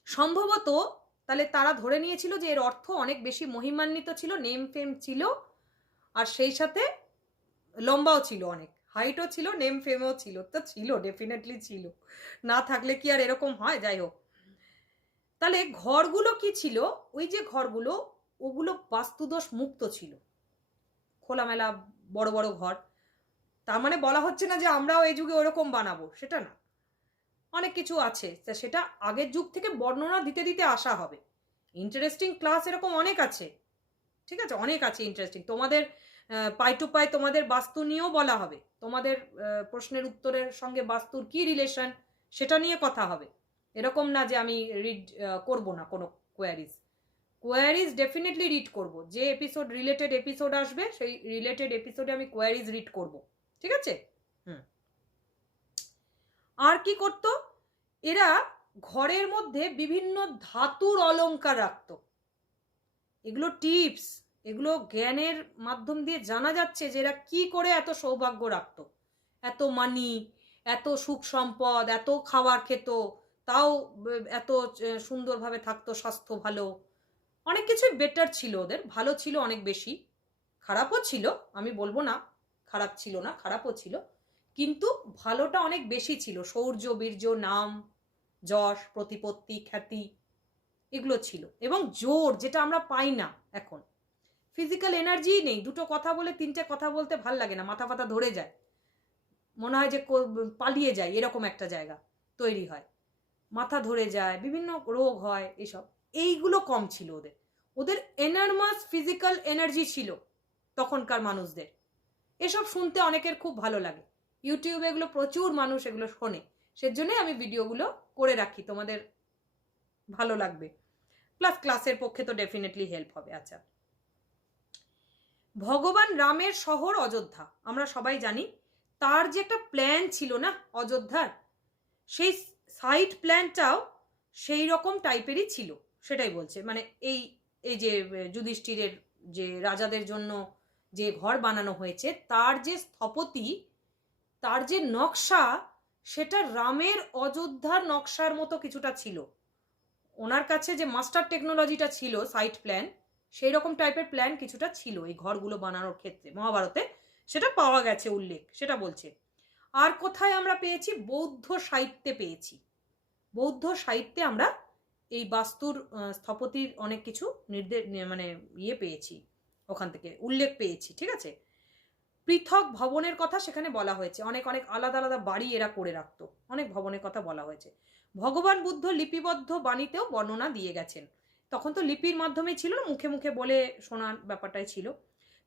সম্ভবত। তাহলে তারা ধরে নিয়েছিল যে এর অর্থ অনেক বেশি মহিমান্বিত ছিল, নেম ফেম ছিল, আর সেই সাথে লম্বাও ছিল, অনেক হাইটও ছিল, নেম ফেমও ছিল। তো ছিল, ডেফিনেটলি ছিল, না থাকলে কি আর এরকম হয়? যাই হোক, তাহলে ঘরগুলো কি ছিল? ওই যে ঘরগুলো, ওগুলো বাস্তুদোষ মুক্ত ছিল, খোলামেলা বড় বড় ঘর। তার মানে বলা হচ্ছে না যে আমরাও এই যুগে ওরকম বানাবো, সেটা না, অনেক কিছু আছে, তা সেটা আগের যুগ থেকে বর্ণনা দিতে দিতে আসা হবে। ইন্টারেস্টিং ক্লাস এরকম অনেক আছে, ঠিক আছে, অনেক আছে ইন্টারেস্টিং। তোমাদের পাই টু পাই তোমাদের বাস্তু নিয়েও বলা হবে, তোমাদের প্রশ্নের উত্তরের সঙ্গে বাস্তুর কি রিলেশন সেটা নিয়ে কথা হবে। এরকম না যে আমি রিড করব না কোনো কোয়ারিজ ডেফিনেটলি রিড করব। যে রিলেটেড এপিসোড আসবে সেই রিলেটেড এপিসোডে আমি কোয়ারিজ রিড করব, ঠিক আছে। আর কি করতো এরা, ঘরের মধ্যে বিভিন্ন ধাতুর অলংকার রাখতো। এগুলো টিপস, এগুলো জ্ঞানের মাধ্যম দিয়ে জানা যাচ্ছে যে এরা কি করে এত সৌভাগ্য রাখতো, এত মানি, এত সুখ সম্পদ, এত খাবার খেত, তাও এত সুন্দরভাবে থাকতো, স্বাস্থ্য ভালো, অনেক কিছুই বেটার ছিল ওদের, ভালো ছিল অনেক বেশি, খারাপও ছিল, আমি বলবো না খারাপ ছিল না, খারাপও ছিল, কিন্তু ভালোটা অনেক বেশি ছিল। শৌর্য, বীর্য, নাম, যশ, প্রতিপত্তি, খ্যাতি, এগুলো ছিল, এবং জোর, যেটা আমরা পাই না এখন। ফিজিক্যাল এনার্জি নেই, দুটো কথা বলে তিনটে কথা বলতে ভাল লাগে না, মাথা ফাথা ধরে যায়, মনে হয় যে পালিয়ে যায়, এরকম একটা জায়গা তৈরি হয়, মাথা ধরে যায়, বিভিন্ন রোগ হয়, এসব, এইগুলো কম ছিল ওদের। ওদের এনার্মাস ফিজিক্যাল এনার্জি ছিল তখনকার মানুষদের। এসব শুনতে অনেকের খুব ভালো লাগে, ইউটিউবে এগুলো প্রচুর মানুষ এগুলো শোনে, সেজন্যই আমি ভিডিওগুলো করে রাখি, তোমাদের ভালো লাগবে, প্লাস ক্লাসের পক্ষে তো ডেফিনেটলি হেল্প হবে। আচ্ছা, ভগবান রামের শহর অযোধ্যা, আমরা সবাই জানি তার যে একটা প্ল্যান ছিল না অযোধ্যার, সেই সাইট প্ল্যানটাও সেই রকম টাইপেরই ছিল, সেটাই বলছে। মানে এই এই যে যুধিষ্ঠিরের যে রাজাদের জন্য যে ঘর বানানো হয়েছে, তার যে স্থপতি, তার যে নকশা, সেটা রামের অযোধ্যার নকশার মতো কিছুটা ছিল। ওনার কাছে যে মাস্টার টেকনোলজিটা ছিল, সাইট প্ল্যান, সেই রকম টাইপের প্ল্যান কিছুটা ছিল এই ঘরগুলো বানানোর ক্ষেত্রে, মহাভারতে সেটা পাওয়া গেছে উল্লেখ, সেটা বলছে। আর কোথায় আমরা পেয়েছি? বৌদ্ধ সাহিত্যে পেয়েছি, বৌদ্ধ সাহিত্যে আমরা এই বাস্তুর স্থপতির অনেক কিছু নির্দেশ, মানে পেয়েছি, ওখান থেকে উল্লেখ পেয়েছি, ঠিক আছে। পৃথক ভবনের কথা সেখানে বলা হয়েছে, অনেক অনেক আলাদা আলাদা বাড়ি এরা করে রাখতো, অনেক ভবনের কথা বলা হয়েছে। ভগবান বুদ্ধ লিপিবদ্ধ বাণীতেও বর্ণনা দিয়ে গেছেন, তখন তো লিপির মাধ্যমে ছিল না, মুখে মুখে বলে শোনার ব্যাপারটাই ছিল।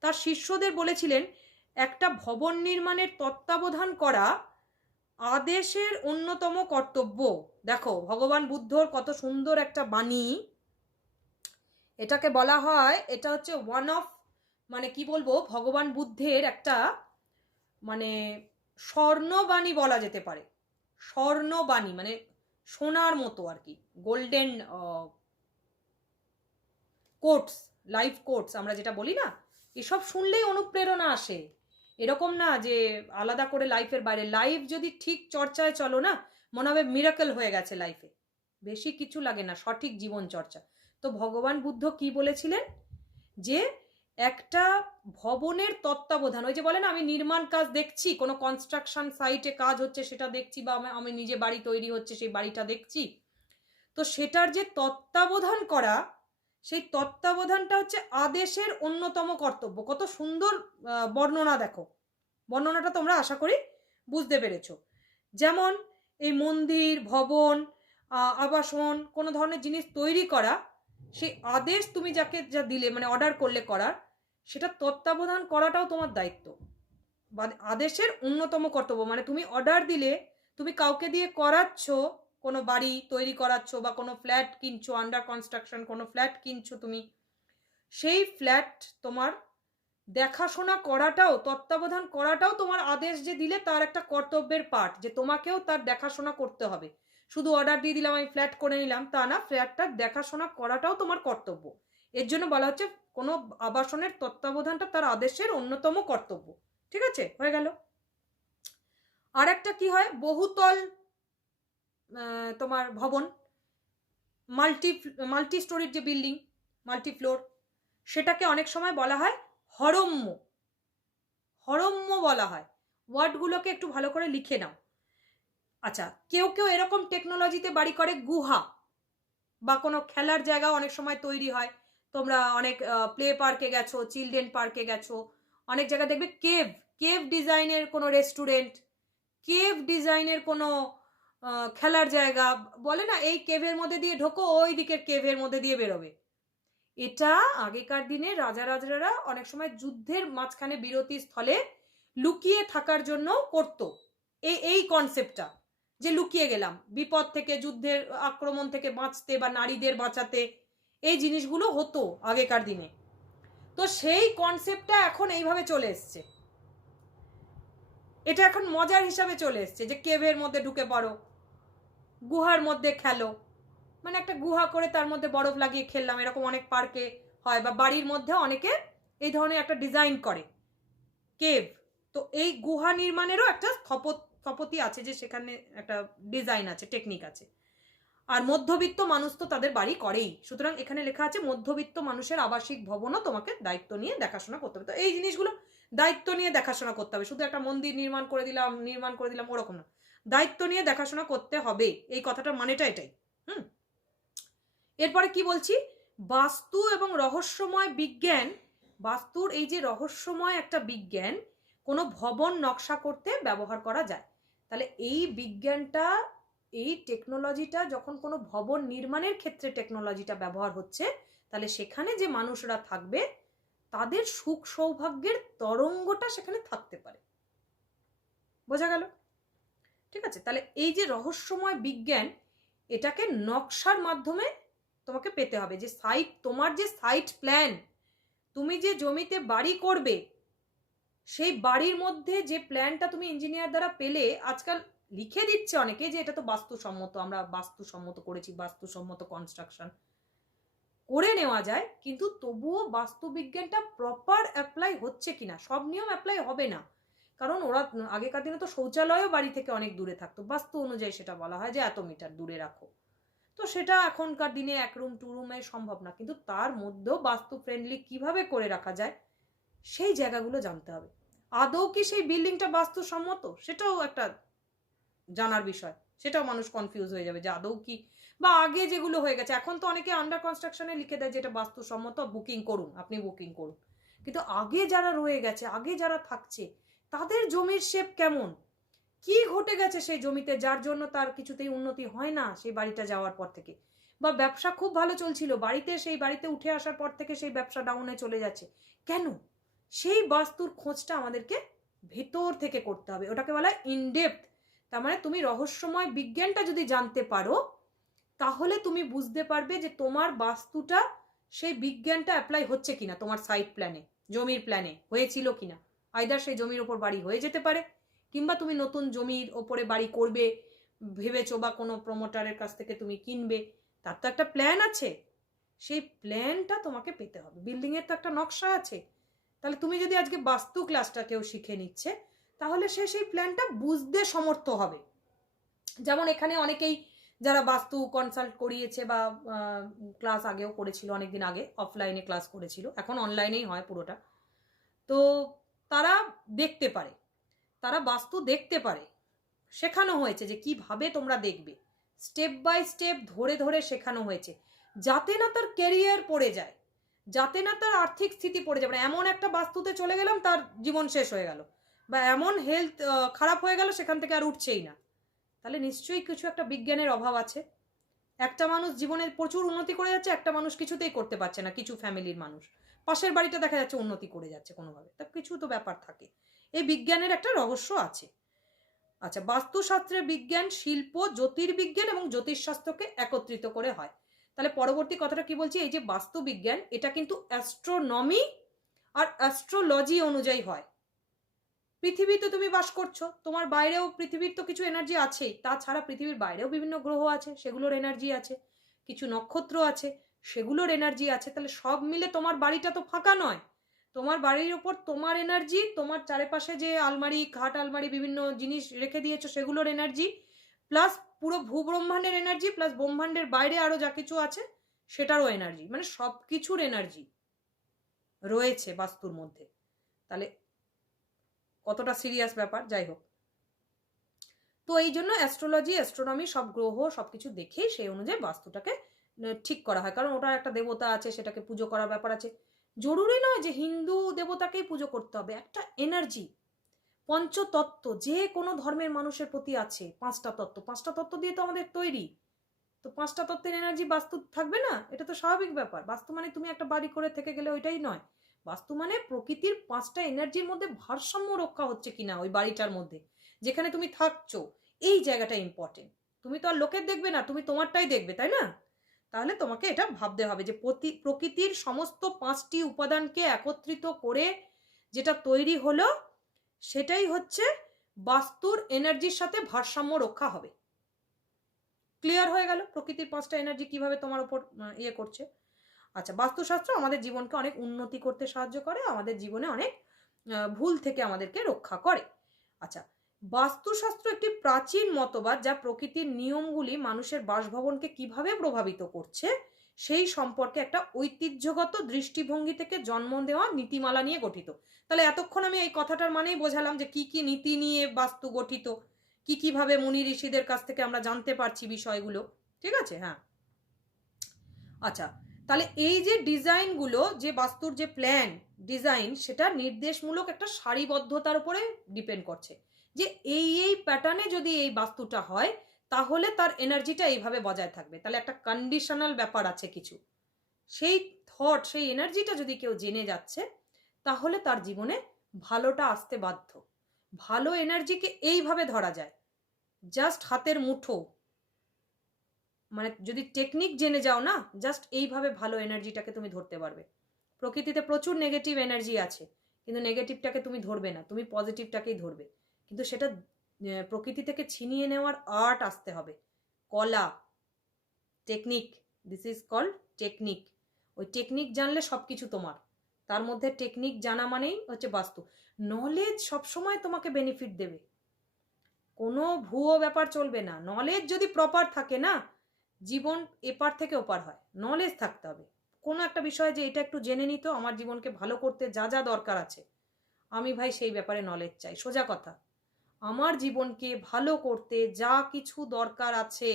তার শিষ্যদের বলেছিলেন একটা ভবন নির্মাণের তত্ত্বাবধান করা আদেশের অন্যতম কর্তব্য। দেখো ভগবান বুদ্ধর কত সুন্দর একটা বাণী, এটাকে বলা হয়, এটা হচ্ছে ওয়ান অফ, মানে কি বলবো, ভগবান বুদ্ধের একটা মানে স্বর্ণবাণী বলা যেতে পারে, স্বর্ণবাণী মানে সোনার মতো আর কি, গোল্ডেন কোটস, লাইফ কোটস আমরা যেটা বলি না, এসব শুনলেই অনুপ্রেরণা আসে। এরকম না যে আলাদা করে লাইফের বাইরে, লাইফ যদি ঠিক চর্চায় চলো না, মনে হবে মিরাকেল হয়ে গেছে লাইফে, বেশি কিছু লাগে না, সঠিক জীবন চর্চা। তো ভগবান বুদ্ধ কি বলেছিলেন, যে একটা ভবনের তত্ত্বাবধান, ওই যে বলে না আমি নির্মাণ কাজ দেখছি, কোনো কনস্ট্রাকশন সাইটে কাজ হচ্ছে সেটা দেখছি, বা আমি নিজে বাড়ি তৈরি হচ্ছে সেই বাড়িটা দেখছি, তো সেটার যে তত্ত্বাবধান করা, সেই তত্ত্বাবধানটা হচ্ছে আদেশের অন্যতম কর্তব্য। কত সুন্দর বর্ণনা, দেখো বর্ণনাটা তোমরা আশা করি বুঝতে পেরেছো। যেমন এই মন্দির, ভবন, আবাসন, কোনো ধরনের জিনিস তৈরি করা, সেই আদেশ তুমি যাকে যা দিলে, মানে অর্ডার করলে করার, সেটা তত্ত্বাবধান করাটাও তোমার দায়িত্ব, বা আদেশের অন্যতম কর্তব্য। মানে তুমি অর্ডার দিলে, তুমি কাউকে দিয়ে করাচ্ছ, কোনো বাড়ি তৈরি করাচ্ছ বা কোনো ফ্ল্যাট কিনছো, আন্ডার কনস্ট্রাকশন কোনো ফ্ল্যাট কিনছো তুমি, সেই ফ্ল্যাট তোমার দেখাশোনা করাটাও, তত্ত্বাবধান করাটাও তোমার আদেশ যে দিলে তার একটা কর্তব্যের পার্ট, যে তোমাকেও তার দেখাশোনা করতে হবে। শুধু অর্ডার দিয়ে দিলাম, আমি ফ্ল্যাট করে নিলাম, তা না, ফ্ল্যাটটার দেখাশোনা করাটাও তোমার কর্তব্য। এর জন্য বলা হচ্ছে কোনো আবাসনের তত্ত্বাবধানটা তার আদেশের অন্যতম কর্তব্য, ঠিক আছে, হয়ে গেল। আর একটা কি হয়, বহুতল তোমার ভবন, মাল্টি স্টোরির যে বিল্ডিং, মাল্টি ফ্লোর, সেটাকে অনেক সময় বলা হয় হরম্য, হরম্য বলা হয়। ওয়ার্ডগুলোকে একটু ভালো করে লিখে নাও। আচ্ছা, কেউ কেউ এরকম টেকনোলজিতে বাড়ি করে গুহা বা কোনো খেলার জায়গা অনেক সময় তৈরি হয়, তোমরা অনেক প্লে পার্কে গেছো, চিলড্রেন পার্কে গেছো, অনেক জায়গায় দেখবে কেভ, কেভ ডিজাইনের কোনো রেস্টুরেন্ট, কেভ ডিজাইনের কোনো খেলার জায়গা, বলে না এই কেভের মধ্যে দিয়ে ঢোকো, ওই দিকের কেভের মধ্যে দিয়ে বেরোবে। এটা আগেকার দিনে রাজারা অনেক সময় যুদ্ধের মাঝখানে বিরতি স্থলে লুকিয়ে থাকার জন্য করতো, এই কনসেপ্টটা, যে লুকিয়ে গেলাম বিপদ থেকে, যুদ্ধের আক্রমণ থেকে বাঁচতে বা নারীদের বাঁচাতে, এই জিনিসগুলো হতো আগেকার দিনে। তো সেই কনসেপ্টটা এখন এইভাবে চলে এসছে, এটা এখন মজার হিসাবে চলে এসছে যে কেভের মধ্যে ঢুকে পড়ো, গুহার মধ্যে খেলো, মানে একটা গুহা করে তার মধ্যে বরফ লাগিয়ে খেললাম, এরকম অনেক পার্কে হয় বা বাড়ির মধ্যে অনেকে এই ধরনের একটা ডিজাইন করে কেভ। তো এই গুহা নির্মাণেরও একটা স্থপতি আছে, যে সেখানে একটা ডিজাইন আছে, টেকনিক আছে। আর মধ্যবিত্ত মানুষ তো তাদের বাড়ি করেই, সুতরাং এখানে লেখা আছে মধ্যবিত্ত মানুষের আবাসিক ভবনও তোমাকে দায়িত্ব নিয়ে দেখাশোনা করতে হবে। তো এই জিনিসগুলো দায়িত্ব নিয়ে দেখাশোনা করতে হবে, শুধু একটা মন্দির নির্মাণ করে দিলাম ওরকম না, দায়িত্ব নিয়ে দেখাশোনা করতে হবে, এই কথাটার মানেটা এটাই। এরপরে কি বলছি, বাস্তু এবং রহস্যময় বিজ্ঞান, বাস্তুর এই যে রহস্যময় একটা বিজ্ঞান কোনো ভবন নকশা করতে ব্যবহার করা যায়। তাহলে এই বিজ্ঞানটা, এই টেকনোলজিটা যখন কোনো ভবন নির্মাণের ক্ষেত্রে টেকনোলজিটা ব্যবহার হচ্ছে, তাহলে সেখানে যে মানুষরা থাকবে তাদের সুখ সৌভাগ্যের তরঙ্গটা সেখানে থাকতে পারে। বোঝা গেল? ঠিক আছে, তাহলে এই যে রহস্যময় বিজ্ঞান, এটাকে নকশার মাধ্যমে তোমাকে পেতে হবে। যে সাইট, তোমার যে সাইট প্ল্যান, তুমি যে জমিতে বাড়ি করবে, সেই বাড়ির মধ্যে যে প্ল্যানটা তুমি ইঞ্জিনিয়ার দ্বারা পেলে, আজকাল লিখে দিচ্ছে অনেকে যে এটা তো বাস্তুসম্মত, আমরা বাস্তুসম্মত করেছি, বাস্তুসম্মত কনস্ট্রাকশন করে নেওয়া যায়, কিন্তু তবুও বাস্তুবিজ্ঞানটা প্রপার অ্যাপ্লাই হচ্ছে কিনা, সব নিয়ম অ্যাপ্লাই হবে না। কারণ ওরা আগেকার দিনে তো শৌচালয়ও বাড়ি থেকে অনেক দূরে থাকতো, বাস্তু অনুযায়ী সেটা বলা হয় যে এত মিটার দূরে রাখো, তো সেটা এখনকার দিনে 1 রুম 2 রুমে সম্ভব না, কিন্তু তার মধ্যেও বাস্তু ফ্রেন্ডলি কিভাবে করে রাখা যায় সেই জায়গাগুলো জানতে হবে। আদৌ কি সেই বিল্ডিংটা বাস্তুসম্মত, সেটাও একটা জানার বিষয়, সেটাও মানুষ কনফিউজ হয়ে যাবে যে আদৌ কি, বা আগে যেগুলো হয়ে গেছে, এখন তো অনেকে আন্ডার কনস্ট্রাকশনে লিখে দেয় যে এটা বাস্তুসম্মত, বুকিং করুন, আপনি বুকিং করুন, কিন্তু আগে যারা রয়ে গেছে, আগে যারা থাকছে, তাদের জমির শেপ কেমন, কি ঘটে গেছে সেই জমিতে যার জন্য তার কিছুতেই উন্নতি হয় না সেই বাড়িটা যাওয়ার পর থেকে, বা ব্যবসা খুব ভালো চলছিল, সেই বাড়িতে উঠে আসার পর থেকে সেই ব্যবসা ডাউনে চলে যাচ্ছে কেন, সেই বাস্তুর খোঁজটা আমাদেরকে ভেতর থেকে করতে হবে, ওটাকে বলা হয় ইনডেপথ। তার মানে তুমি রহস্যময় বিজ্ঞানটা যদি জানতে পারো, তাহলে তুমি বুঝতে পারবে যে তোমার বাস্তুটা, সেই বিজ্ঞানটা অ্যাপ্লাই হচ্ছে কিনা তোমার সাইট প্ল্যানে, জমির প্ল্যানে হয়েছিল কিনা। আইদার সেই জমির ওপর বাড়ি হয়ে যেতে পারে, কিংবা তুমি নতুন জমির ওপরে বাড়ি করবে ভেবেছো, বা কোনো প্রমোটারের কাছ থেকে তুমি কিনবে, তার তো একটা প্ল্যান আছে, সেই প্ল্যানটা তোমাকে পেতে হবে। বিল্ডিং এর তো একটা নকশা আছে, তাহলে তুমি যদি আজকে বাস্তু ক্লাসটা কেউ শিখে নিচ্ছে, তাহলে সে সেই প্ল্যানটা বুঝতে সমর্থ হবে। যেমন এখানে অনেকেই যারা বাস্তু কনসাল্ট করিয়েছে বা ক্লাস আগেও করেছিল, অনেকদিন আগে অফলাইনে ক্লাস করেছিল, এখন অনলাইনেই হয় পুরোটা, তো তারা দেখতে পারে, তারা বাস্তু দেখতে পারে, শেখানো হয়েছে যে কিভাবে তোমরা দেখবে, স্টেপ বাই স্টেপ ধরে ধরে শেখানো হয়েছে, যাতে না তার ক্যারিয়ার পড়ে যায়, যাতে না তার আর্থিক স্থিতি পড়ে যাবে। এমন একটা বাস্তুতে চলে গেলাম তার জীবন শেষ হয়ে গেল, বা এমন হেলথ খারাপ হয়ে গেল সেখান থেকে আর উঠছেই না, তাহলে নিশ্চয়ই কিছু একটা বিজ্ঞানের অভাব আছে। একটা মানুষ জীবনের প্রচুর উন্নতি করে যাচ্ছে, একটা মানুষ কিছুতেই করতে পারছে না, কিছু ফ্যামিলির মানুষ, পাশের বাড়িটা দেখা যাচ্ছে উন্নতি করে যাচ্ছে কোনোভাবে, তা কিছু তো ব্যাপার থাকে, এই বিজ্ঞানের একটা রহস্য আছে। আচ্ছা, বাস্তুশাস্ত্রের বিজ্ঞান শিল্প, জ্যোতির্বিজ্ঞান এবং জ্যোতিষশাস্ত্রকে একত্রিত করে হয়। তাহলে পরবর্তী কথাটা কি বলছি, এই যে বাস্তু বিজ্ঞান, এটা কিন্তু অ্যাস্ট্রোনমি আর অ্যাস্ট্রোলজি অনুযায়ী হয়। পৃথিবীতে তুমি বাস করছো, তোমার বাইরেও পৃথিবীর তো কিছু এনার্জি আছেই, তাছাড়া পৃথিবীর বাইরেও বিভিন্ন গ্রহ আছে, সেগুলোর এনার্জি আছে, কিছু নক্ষত্র আছে, সেগুলোর এনার্জি আছে, তাহলে সব মিলে তোমার বাড়িটা তো ফাঁকা নয়, তোমার বাড়ির ওপর তোমার এনার্জি, তোমার চারিপাশে যে আলমারি, খাট আলমারি বিভিন্ন জিনিস রেখে দিয়েছো সেগুলোর এনার্জি, প্লাস পুরো ভূব্রহ্মাণ্ডের এনার্জি, প্লাস ব্রহ্মাণ্ডের বাইরে আরো যা কিছু আছে সেটারও এনার্জি, মানে সব কিছুর এনার্জি রয়েছে বাস্তুর মধ্যে। তাহলে কতটা সিরিয়াস ব্যাপার, যাই হোক। তো এই জন্য অ্যাস্ট্রোলজি, অ্যাস্ট্রোনমি সব গ্রহ সবকিছু দেখেই সেই অনুযায়ী বাস্তুটাকে ঠিক করা হয়, কারণ ওটার একটা দেবতা আছে, সেটাকে পুজো করার ব্যাপার আছে। জরুরি নয় যে হিন্দু দেবতাকেই পুজো করতে হবে, একটা এনার্জি, পঞ্চতত্ত্ব যে কোনো ধর্মের মানুষের প্রতি আছে, 5টা তত্ত্ব, 5টা তত্ত্ব দিয়ে তো আমাদের তৈরি, তো 5টা তত্ত্বের এনার্জি বাস্তু থাকবে না, এটা তো স্বাভাবিক ব্যাপার। বাস্তু মানে তুমি একটা বাড়ি করে থেকে গেলে ওইটাই নয়, বাস্তু মানে প্রকৃতির 5টা এনার্জির মধ্যে ভারসাম্য রক্ষা হচ্ছে কিনা ওই বাড়িটার মধ্যে, যেখানে তুমি থাকছো, এই জায়গাটা ইম্পর্টেন্ট। তুমি তো আর লোকের দেখবে না, তুমি তোমারটাই দেখবে, তাই না? তাহলে তোমাকে এটা ভাবতে হবে যে প্রকৃতির সমস্ত 5টি উপাদানকে একত্রিত করে যেটা তৈরি হলো সেটাই হচ্ছে বাস্তুর এনার্জির সাথে ভারসাম্য রক্ষা হবে। ক্লিয়ার হয়ে গেল প্রকৃতির 5টা এনার্জি কিভাবে তোমার উপর ইয়ে করছে। আচ্ছা, বাস্তুশাস্ত্র আমাদের জীবনকে অনেক উন্নতি করতে সাহায্য করে, আমাদের জীবনে অনেক ভুল থেকে আমাদেরকে রক্ষা করে। আচ্ছা, বাস্তুশাস্ত্র একটি প্রাচীন মতবাদ যা প্রকৃতির নিয়মগুলি মানুষের বাসভবনকে কিভাবে প্রভাবিত করছে সেই সম্পর্কে একটা ঐতিহ্যগত দৃষ্টিভঙ্গি থেকে জন্ম দেওয়া নীতিমালা নিয়ে গঠিত। তাহলে এতক্ষণ আমি এই কথাটার মানেই বোঝালাম যে কি কি নীতি নিয়ে বাস্তু গঠিত, কি কিভাবে মুনি ঋষিদের কাছ থেকে আমরা জানতে পারছি বিষয়গুলো। ঠিক আছে? হ্যাঁ। আচ্ছা, তাহলে এই যে ডিজাইনগুলো, যে বাস্তুর যে প্ল্যান ডিজাইন, সেটা নির্দেশমূলক একটা সারিবদ্ধতার উপরে ডিপেন্ড করছে যে এই প্যাটার্নে যদি এই বাস্তুটা হয় তাহলে তার এনার্জিটা এইভাবে বজায় থাকবে। তাহলে একটা কন্ডিশনাল ব্যাপার আছে কিছু, সেই থট, সেই এনার্জিটা যদি কেউ জেনে যাচ্ছে তাহলে তার জীবনে ভালোটা আসতে বাধ্য। ভালো এনার্জিকে এইভাবে ধরা যায়, জাস্ট হাতের মুঠো, মানে যদি টেকনিক জেনে যাও না, জাস্ট এইভাবে ভালো এনার্জিটাকে তুমি ধরতে পারবে। প্রকৃতিতে প্রচুর নেগেটিভ এনার্জি আছে, কিন্তু নেগেটিভটাকে তুমি ধরবে না, তুমি পজিটিভটাকেই ধরবে। কিন্তু সেটা প্রকৃতি থেকে ছিনিয়ে নেওয়ার আর্ট আসতে হবে, কলা, technique. This is called technique. ওই টেকনিক জানলে সব কিছু তোমার। তার মধ্যে টেকনিক জানা মানেই হচ্ছে বাস্তু। নলেজ সবসময় তোমাকে বেনিফিট দেবে, কোনো ভুয়ো ব্যাপার চলবে না। নলেজ যদি প্রপার থাকে না, জীবন এপার থেকে ওপার হয়। নলেজ থাকতে হবে কোনো একটা বিষয়ে, যে এটা একটু জেনে নিত, আমার জীবনকে ভালো করতে যা যা দরকার আছে, আমি ভাই সেই ব্যাপারে নলেজ চাই। সোজা কথা, আমার জীবনকে ভালো করতে যা কিছু দরকার আছে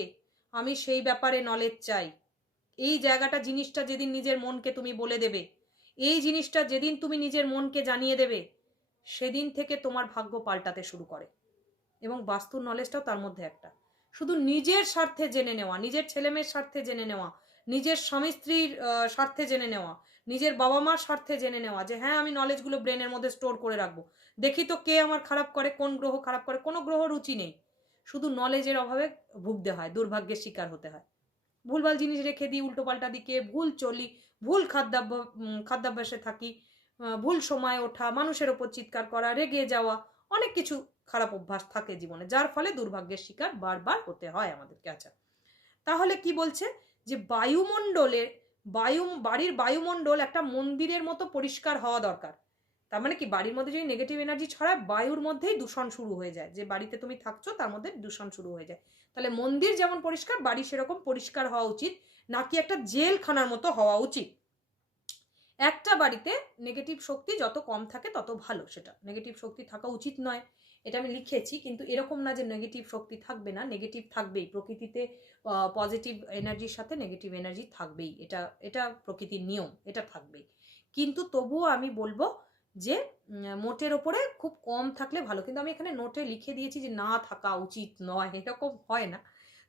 আমি সেই ব্যাপারে নলেজ চাই। এই জায়গাটা, জিনিসটা যেদিন নিজের মনকে তুমি বলে দেবে, এই জিনিসটা যেদিন তুমি নিজের মনকে জানিয়ে দেবে, সেদিন থেকে তোমার ভাগ্য পাল্টাতে শুরু করে। এবং বাস্তুর নলেজটাও তার মধ্যে একটা। শুধু নিজের স্বার্থে জেনে নেওয়া, নিজের ছেলেমেয়ের স্বার্থে জেনে নেওয়া, নিজের স্বামী স্ত্রীর স্বার্থে জেনে নেওয়া, নিজের বাবা মার স্বার্থে জেনে নেওয়া যে হ্যাঁ আমি নলেজগুলো ব্রেনের মধ্যে স্টোর করে রাখবো, দেখি তো কে আমার খারাপ করে, কোন গ্রহ খারাপ করে। কোনো গ্রহ রুচি নেই, শুধু নলেজের অভাবে ভুগতে হয়, দুর্ভাগ্যের শিকার হতে হয়। ভুলভাল জিনিস রেখে দিই, উল্টোপাল্টা দিকে ভুল চলি, ভুল খাদ্যাভ্যাসে থাকি, ভুল সময় ওঠা, মানুষের ওপর চিৎকার করা, রেগে যাওয়া, অনেক কিছু খারাপ অভ্যাস থাকে জীবনে, যার ফলে দুর্ভাগ্যের শিকার বারবার হতে হয় আমাদেরকে। আচ্ছা, তাহলে কি বলছে যে বাড়ির বায়ুমণ্ডল একটা মন্দিরের মতো পরিষ্কার হওয়া দরকার। তার মানে কি, বাড়ির মধ্যে যদি নেগেটিভ এনার্জি ছড়ায়, বায়ুর মধ্যেই দূষণ শুরু হয়ে যায়। যে বাড়িতে তুমি থাকছো তার মধ্যে দূষণ শুরু হয়ে যায়। তাহলে মন্দির যেমন পরিষ্কার, বাড়ি সেরকম পরিষ্কার হওয়া উচিত, নাকি একটা জেলখানার মতো হওয়া উচিত। একটা বাড়িতে নেগেটিভ শক্তি যত কম থাকে তত ভালো। সেটা নেগেটিভ শক্তি থাকা উচিত নয়, এটা আমি লিখেছি, কিন্তু এরকম না যে নেগেটিভ শক্তি থাকবে না, নেগেটিভ থাকবেই। প্রকৃতিতে পজিটিভ এনার্জির সাথে নেগেটিভ এনার্জি থাকবেই, এটা এটা প্রকৃতির নিয়ম, এটা থাকবেই। কিন্তু তবুও আমি বলবো যে মোটের ওপরে খুব কম থাকলে ভালো। কিন্তু আমি এখানে নোটে লিখে দিয়েছি যে না থাকা উচিত নয়, এরকম হয় না।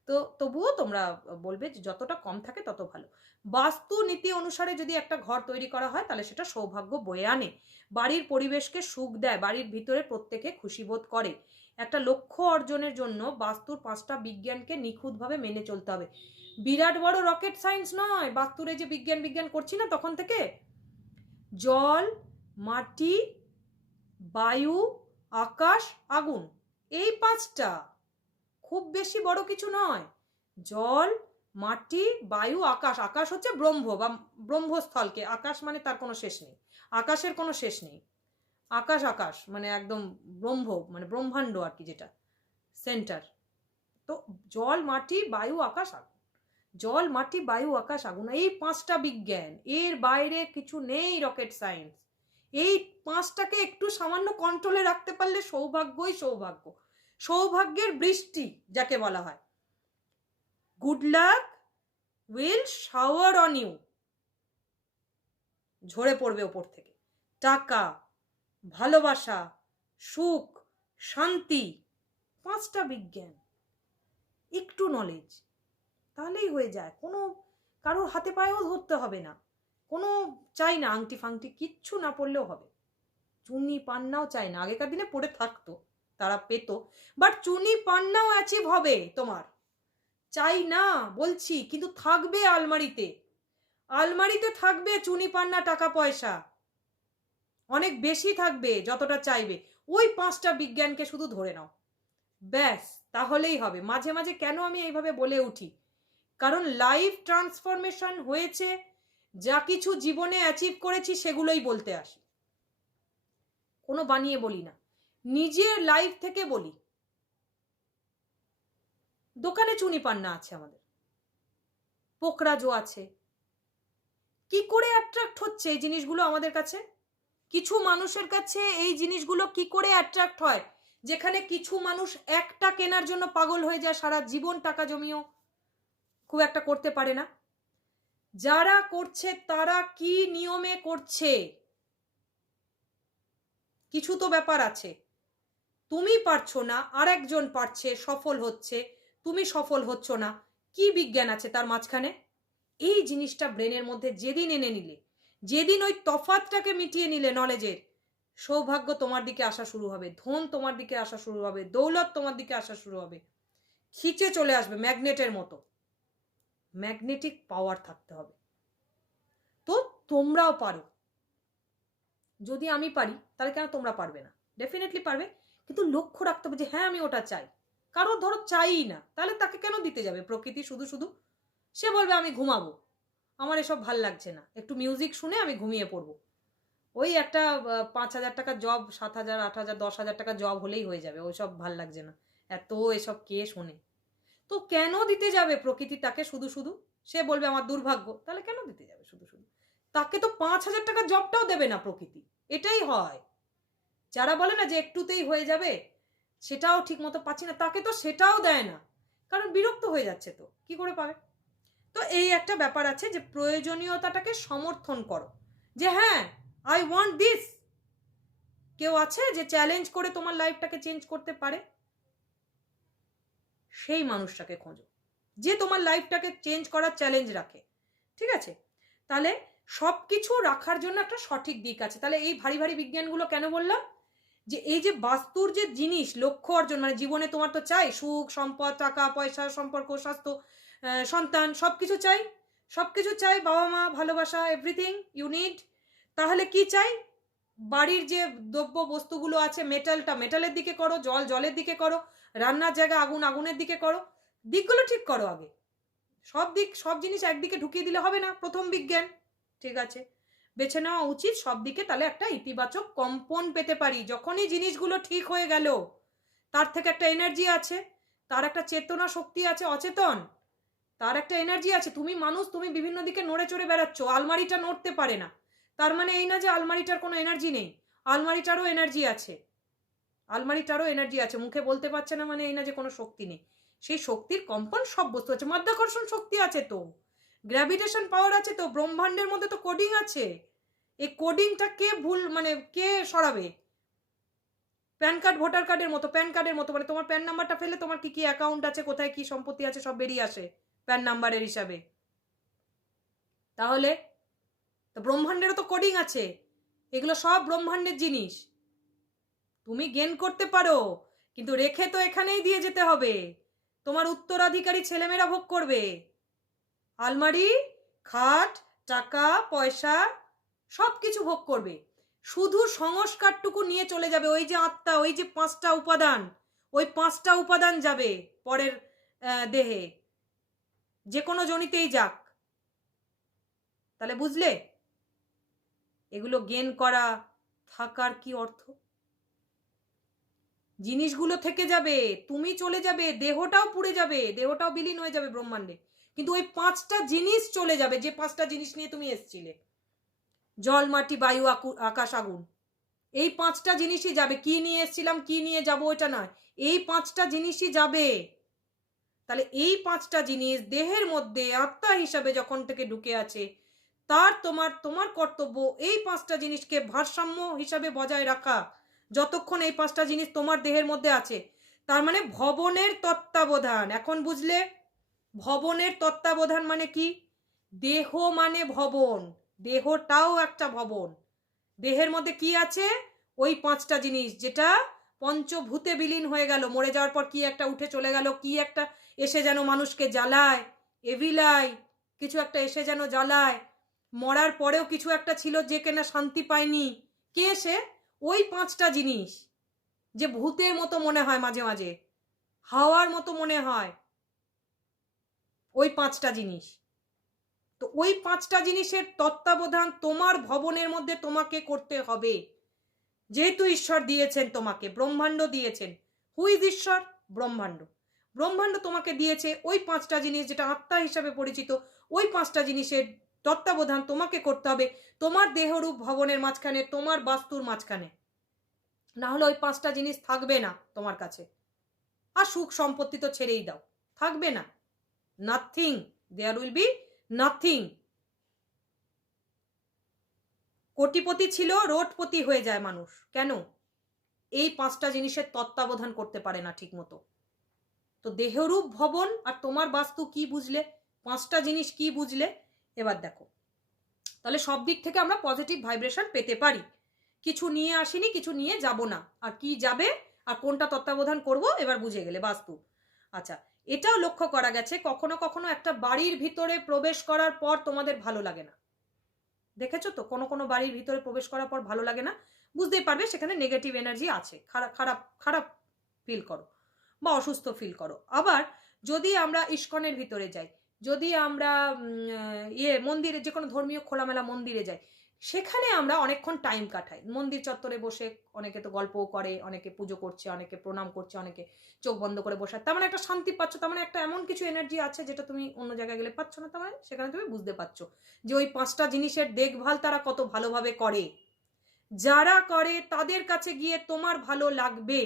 তো তবুও তোমরা বলবে যে যতটা কম থাকে তত ভালো। বাস্তু নীতি অনুসারে যদি একটা ঘর তৈরি করা হয় তাহলে সেটা সৌভাগ্য বয়ে আনে, বাড়ির পরিবেশকে সুখ দেয়, বাড়ির ভিতরে প্রত্যেকে খুশিবোধ করে। একটা লক্ষ্য অর্জনের জন্য বাস্তুর 5টা বিজ্ঞানকে নিখুঁতভাবে মেনে চলতে হবে। বিরাট বড় রকেট সায়েন্স নয়, বাস্তুরে যে বিজ্ঞান বিজ্ঞান করছি না তখন থেকে, জল, মাটি, বায়ু, আকাশ, আগুন, এই 5টা, খুব বেশি বড় কিছু নয়। জল, মাটি, বায়ু, আকাশ। আকাশ হচ্ছে ব্রহ্ম বা ব্রহ্মস্থলকে, আকাশ মানে তার কোনো শেষ নেই, আকাশের কোনো শেষ নেই। আকাশ মানে একদম ব্রহ্ম, মানে ব্রহ্মাণ্ড আর কি, যেটা সেন্টার। তো জল, মাটি, বায়ু, আকাশ, আগুন। জল, মাটি, বায়ু, আকাশ, আগুন, এই 5টা বিজ্ঞান, এর বাইরে কিছু নেই রকেট সায়েন্স। এই 5টাকে একটু সামান্য কন্ট্রোলে রাখতে পারলে সৌভাগ্যই সৌভাগ্য। সৌভাগ্যের বৃষ্টি যাকে বলা হয়, good luck will shower on you, ঝরে পড়বে ওপর থেকে। টাকা, ভালোবাসা, সুখ, শান্তি, 5টা বিজ্ঞান, একটু নলেজ, তাহলেই হয়ে যায়। কোনো কারোর হাতে পায়েও ধরতে হবে না, কোনো চাই না আংটি ফাংটি, কিচ্ছু না পড়লেও হবে। চুনি পান্নাও চাই না, আগেকার দিনে পড়ে থাকতো, তারা পেত, বাট চুনি পান্নাও অ্যাচিভ হবে তোমার, চাই না বলছি, কিন্তু থাকবে আলমারিতে, আলমারিতে থাকবে চুনি পান্না টাকা পয়সা, অনেক বেশি থাকবে যতটা চাইবে। ওই 5টা বিজ্ঞানকে শুধু ধরে নাও, ব্যাস, তাহলেই হবে। মাঝে মাঝে কেন আমি এইভাবে বলে উঠি, কারণ লাইফ ট্রান্সফরমেশন হয়েছে, যা কিছু জীবনে অ্যাচিভ করেছি সেগুলোই বলতে আসি, কোনো বানিয়ে বলি না, নিজের লাইফ থেকে বলি। দোকানে চুনি পান্না আছে আমাদের, পোকরাজও আছে, কি করে অ্যাট্রাক্ট হচ্ছে এই জিনিসগুলো আমাদের কাছে? কিছু মানুষের কাছে এই জিনিসগুলো কি করে অ্যাট্রাক্ট হয়, যেখানে কিছু মানুষ একটা কেনার জন্য পাগল হয়ে যায়, সারা জীবন টাকা জমিয়েও খুব একটা করতে পারে না। যারা করছে তারা কি নিয়মে করছে, কিছু তো ব্যাপার আছে। তুমি পারছো না, আর একজন পারছে, সফল হচ্ছে, তুমি সফল হচ্ছ না, কি বিজ্ঞান আছে তার মাঝখানে? এই জিনিসটা ব্রেনের মধ্যে যেদিন এনে নিলে, যেদিন ওই তফাৎটাকে মিটিয়ে নিলে নলেজের, সৌভাগ্য তোমার দিকে আসা শুরু হবে, ধন তোমার দিকে আসা শুরু হবে, দৌলত তোমার দিকে আসা শুরু হবে, খিচে চলে আসবে ম্যাগনেটের মতো। ম্যাগনেটিক পাওয়ার থাকতে হবে। তো তোমরাও পারো, যদি আমি পারি তাহলে কেন তোমরা পারবে না? ডেফিনেটলি পারবে, কিন্তু লক্ষ্য রাখতে হবে যে হ্যাঁ আমি ওটা চাই। কারো ধরো চাই না, তাহলে তাকে কেন দিতে যাবে প্রকৃতি শুধু শুধু? সে বলবে আমি ঘুমাবো, আমার এসব ভাল লাগছে না, একটু মিউজিক শুনে আমি ঘুমিয়ে পড়বো। ওই একটা 5,000 টাকা জব, 7,000, 8,000, 10,000 টাকা জব হলেই হয়ে যাবে, ওইসব ভাল লাগছে না, এত এসব কে শোনে? তো কেন দিতে যাবে প্রকৃতি তাকে শুধু শুধু? সে বলবে আমার দুর্ভাগ্য, তাহলে কেন দিতে যাবে শুধু শুধু? তাকে তো 5,000 টাকা জবটাও দেবে না প্রকৃতি, এটাই হয়। যারা বলে না যে একটুতেই হয়ে যাবে, সেটাও ঠিক মতো পাচ্ছি না, তাকে তো সেটাও দেয় না, কারণ বিরক্ত হয়ে যাচ্ছে, তো কি করে পাবে? তো এই একটা ব্যাপার আছে যে প্রয়োজনীয়তাটাকে সমর্থন করো, যে হ্যাঁ আই ওয়ান্ট দিস। কেউ আছে যে চ্যালেঞ্জ করে তোমার লাইফটাকে চেঞ্জ করতে পারে? সেই মানুষটাকে খোঁজো যে তোমার লাইফটাকে চেঞ্জ করার চ্যালেঞ্জ রাখে, ঠিক আছে? তাহলে সব কিছু রাখার জন্য একটা সঠিক দিক আছে। তাহলে এই ভারী ভারী বিজ্ঞানগুলো কেন বললাম? যে এই যে বাস্তুর যে জিনিস, লক্ষ্য অর্জন, মানে জীবনে তোমার তো চাই সুখ, সম্পদ, টাকা পয়সা, সম্পর্ক, স্বাস্থ্য, সন্তান, সব কিছু চাই, সব কিছু চাই, বাবা মা, ভালোবাসা, এভরিথিং ইউ নিড। তাহলে কি চাই? বাড়ির যে দ্রব্য বস্তুগুলো আছে, মেটালটা মেটালের দিকে করো, জল জলের দিকে করো, রান্নার জায়গা আগুন আগুনের দিকে করো, দিকগুলো ঠিক করো আগে। সব দিক, সব জিনিস একদিকে ঢুকিয়ে দিলে হবে না, প্রথম বিজ্ঞান, ঠিক আছে? বেছে নেওয়া উচিত সব দিকে, তাহলে একটা ইতিবাচক কম্পন পেতে পারি। যখনই জিনিসগুলো ঠিক হয়ে গেল, তার থেকে একটা এনার্জি আছে, তার একটা চেতনা শক্তি আছে, অচেতন, তার একটা এনার্জি আছে। তুমি মানুষ, তুমি বিভিন্ন দিকে নড়ে চড়ে বেড়াচ্ছ, আলমারিটা নড়তে পারে না, তার মানে এই না যে আলমারিটার কোনো এনার্জি নেই, আলমারিটারও এনার্জি আছে, আলমারিটারও এনার্জি আছে, মুখে বলতে পারছে না মানে এই না যে কোনো শক্তি নেই। সেই শক্তির কম্পন সব বস্তু আছে, মাধ্যাকর্ষণ শক্তি আছে, তো গ্র্যাভিটেশন পাওয়ার আছে, তো ব্রহ্মাণ্ডের মধ্যে তো কোডিং আছে। এই কোডিংটা কে ভুল, মানে কে সরাবে? প্যান কার্ড, ভোটার কার্ডের মতো, প্যান কার্ডের মতো, মানে তোমার প্যান নাম্বারটা ফেলে তোমার কি কি অ্যাকাউন্ট আছে, কোথায় কি সম্পত্তি আছে, সব বেরিয়ে আসে প্যান নাম্বারের হিসাবে। তাহলে তো ব্রহ্মাণ্ডেরও তো কোডিং আছে, এগুলো সব ব্রহ্মাণ্ডের জিনিস, তুমি গেন করতে পারো, কিন্তু রেখে তো এখানেই দিয়ে যেতে হবে, তোমার উত্তরাধিকারী ছেলেমেয়েরা ভোগ করবে। আলমারি, খাট, টাকা পয়সা সব কিছু ভোগ করবে, শুধু সংস্কারটুকু নিয়ে চলে যাবে। ওই যে আত্মা, ওই যে 5টা উপাদান, ওই 5টা উপাদান যাবে পরের দেহে, যে কোনো জনিতেই যাক। তাহলে বুঝলে এগুলো গেন করা, থাকার কি অর্থ? জিনিসগুলো থেকে যাবে, তুমি চলে যাবে, দেহটাও পুড়ে যাবে, দেহটাও বিলীন হয়ে যাবে ব্রহ্মাণ্ডে, কিন্তু ওই 5টা জিনিস চলে যাবে, যে 5টা জিনিস নিয়ে তুমি এসছিলে, জল, মাটি, বায়ু, আকাশ, আগুন, এই 5টা জিনিসই যাবে। কি নিয়ে এসছিলাম, কি নিয়ে যাব ওটা নয়, এই 5টা জিনিসই যাবে। তাহলে এই 5টা জিনিস দেহের মধ্যে আত্মা হিসাবে যখন থেকে ঢুকে আছে, তার তোমার কর্তব্য এই 5টা জিনিসকে ভারসাম্য হিসাবে বজায় রাখা, যতক্ষণ এই 5টা জিনিস তোমার দেহের মধ্যে আছে। তার মানে ভবনের তত্ত্বাবধান, এখন বুঝলে? ভবনের তত্ত্বাবধান মানে কি? দেহ মানে ভবন, দেহটাও একটা ভবন। দেহের মধ্যে কি আছে? ওই 5টা জিনিস, যেটা পঞ্চভূতে বিলীন হয়ে গেল, মরে যাওয়ার পর কি একটা উঠে চলে গেল, কি একটা এসে যেন মানুষকে জ্বালায়, এভিলাই কিছু একটা এসে যেন জ্বালায়, মরার পরেও কিছু একটা ছিল যে কেনা শান্তি পায়নি। কে সে? ওই 5টা জিনিস যে ভূতের মতো মনে হয়, মাঝে মাঝে হাওয়ার মতো মনে হয়, ওই 5টা জিনিস। তো ওই 5টা জিনিসের তত্ত্বাবধান তোমার ভবনের মধ্যে তোমাকে করতে হবে। যেহেতু ঈশ্বর দিয়েছেন তোমাকে, ব্রহ্মাণ্ড দিয়েছেন। হু ইজ ঈশ্বর? ব্রহ্মাণ্ড। ব্রহ্মাণ্ড তোমাকে দিয়েছে ওই 5টা জিনিস, যেটা আত্মা হিসাবে পরিচিত, ওই 5টা জিনিসের তত্ত্বাবধান তোমাকে করতে হবে তোমার দেহরূপ ভবনের মাঝখানে, তোমার বাস্তুর মাঝখানে। না হলে ওই 5টা জিনিস থাকবে না তোমার কাছে। আর সুখ সম্পত্তি তো ছেড়েই দাও, থাকবে না। Nothing, there will be nothing. কোটিপতি ছিল, রোডপতি হয়ে যায় মানুষ। কেন? এই 5টা জিনিসের তত্ত্বাবধান করতে পারে না ঠিক মতো। তো দেহরূপ ভবন আর তোমার বাস্তু কি বুঝলে, 5টা জিনিস কি বুঝলে, এবার দেখো তাহলে সব দিক থেকে আমরা পজিটিভ ভাইব্রেশন পেতে পারি। কিছু নিয়ে আসিনি, কিছু নিয়ে যাব না, আর কি যাবে আর কোনটা তত্ত্বাবধান করব এবার বুঝে গেলে বাস্তু। আচ্ছা, এটাও লক্ষ্য করা গেছে কখনো কখনো একটা বাড়ির ভিতরে প্রবেশ করার পর তোমাদের ভালো লাগে না। দেখেছো তো, কোনো কোনো বাড়ির ভিতরে প্রবেশ করার পর ভালো লাগে না, বুঝতেই পারবে সেখানে নেগেটিভ এনার্জি আছে, খারাপ খারাপ খারাপ ফিল করো বা অসুস্থ ফিল করো। আবার যদি আমরা ইস্কনের ভিতরে যাই, যদি আমরা মন্দিরে, যে কোনো ধর্মীয় খোলামেলা মন্দিরে যাই, সেখানে আমরা অনেকক্ষণ টাইম কাটাই। মন্দির চত্বরে বসে অনেকে তো গল্পও করে, অনেকে পুজো করছে, অনেকে প্রণাম করছে, অনেকে চোখ বন্ধ করে বসে, তার মানে একটা শান্তি পাচ্ছ, তার মানে একটা এমন কিছু এনার্জি আছে যেটা তুমি অন্য জায়গায় গেলে পাচ্ছ না। তার মানে সেখানে তুমি বুঝতে পারছো যে ওই 5টা জিনিসের দেখভাল তারা কত ভালোভাবে করে। যারা করে তাদের কাছে গিয়ে তোমার ভালো লাগবে,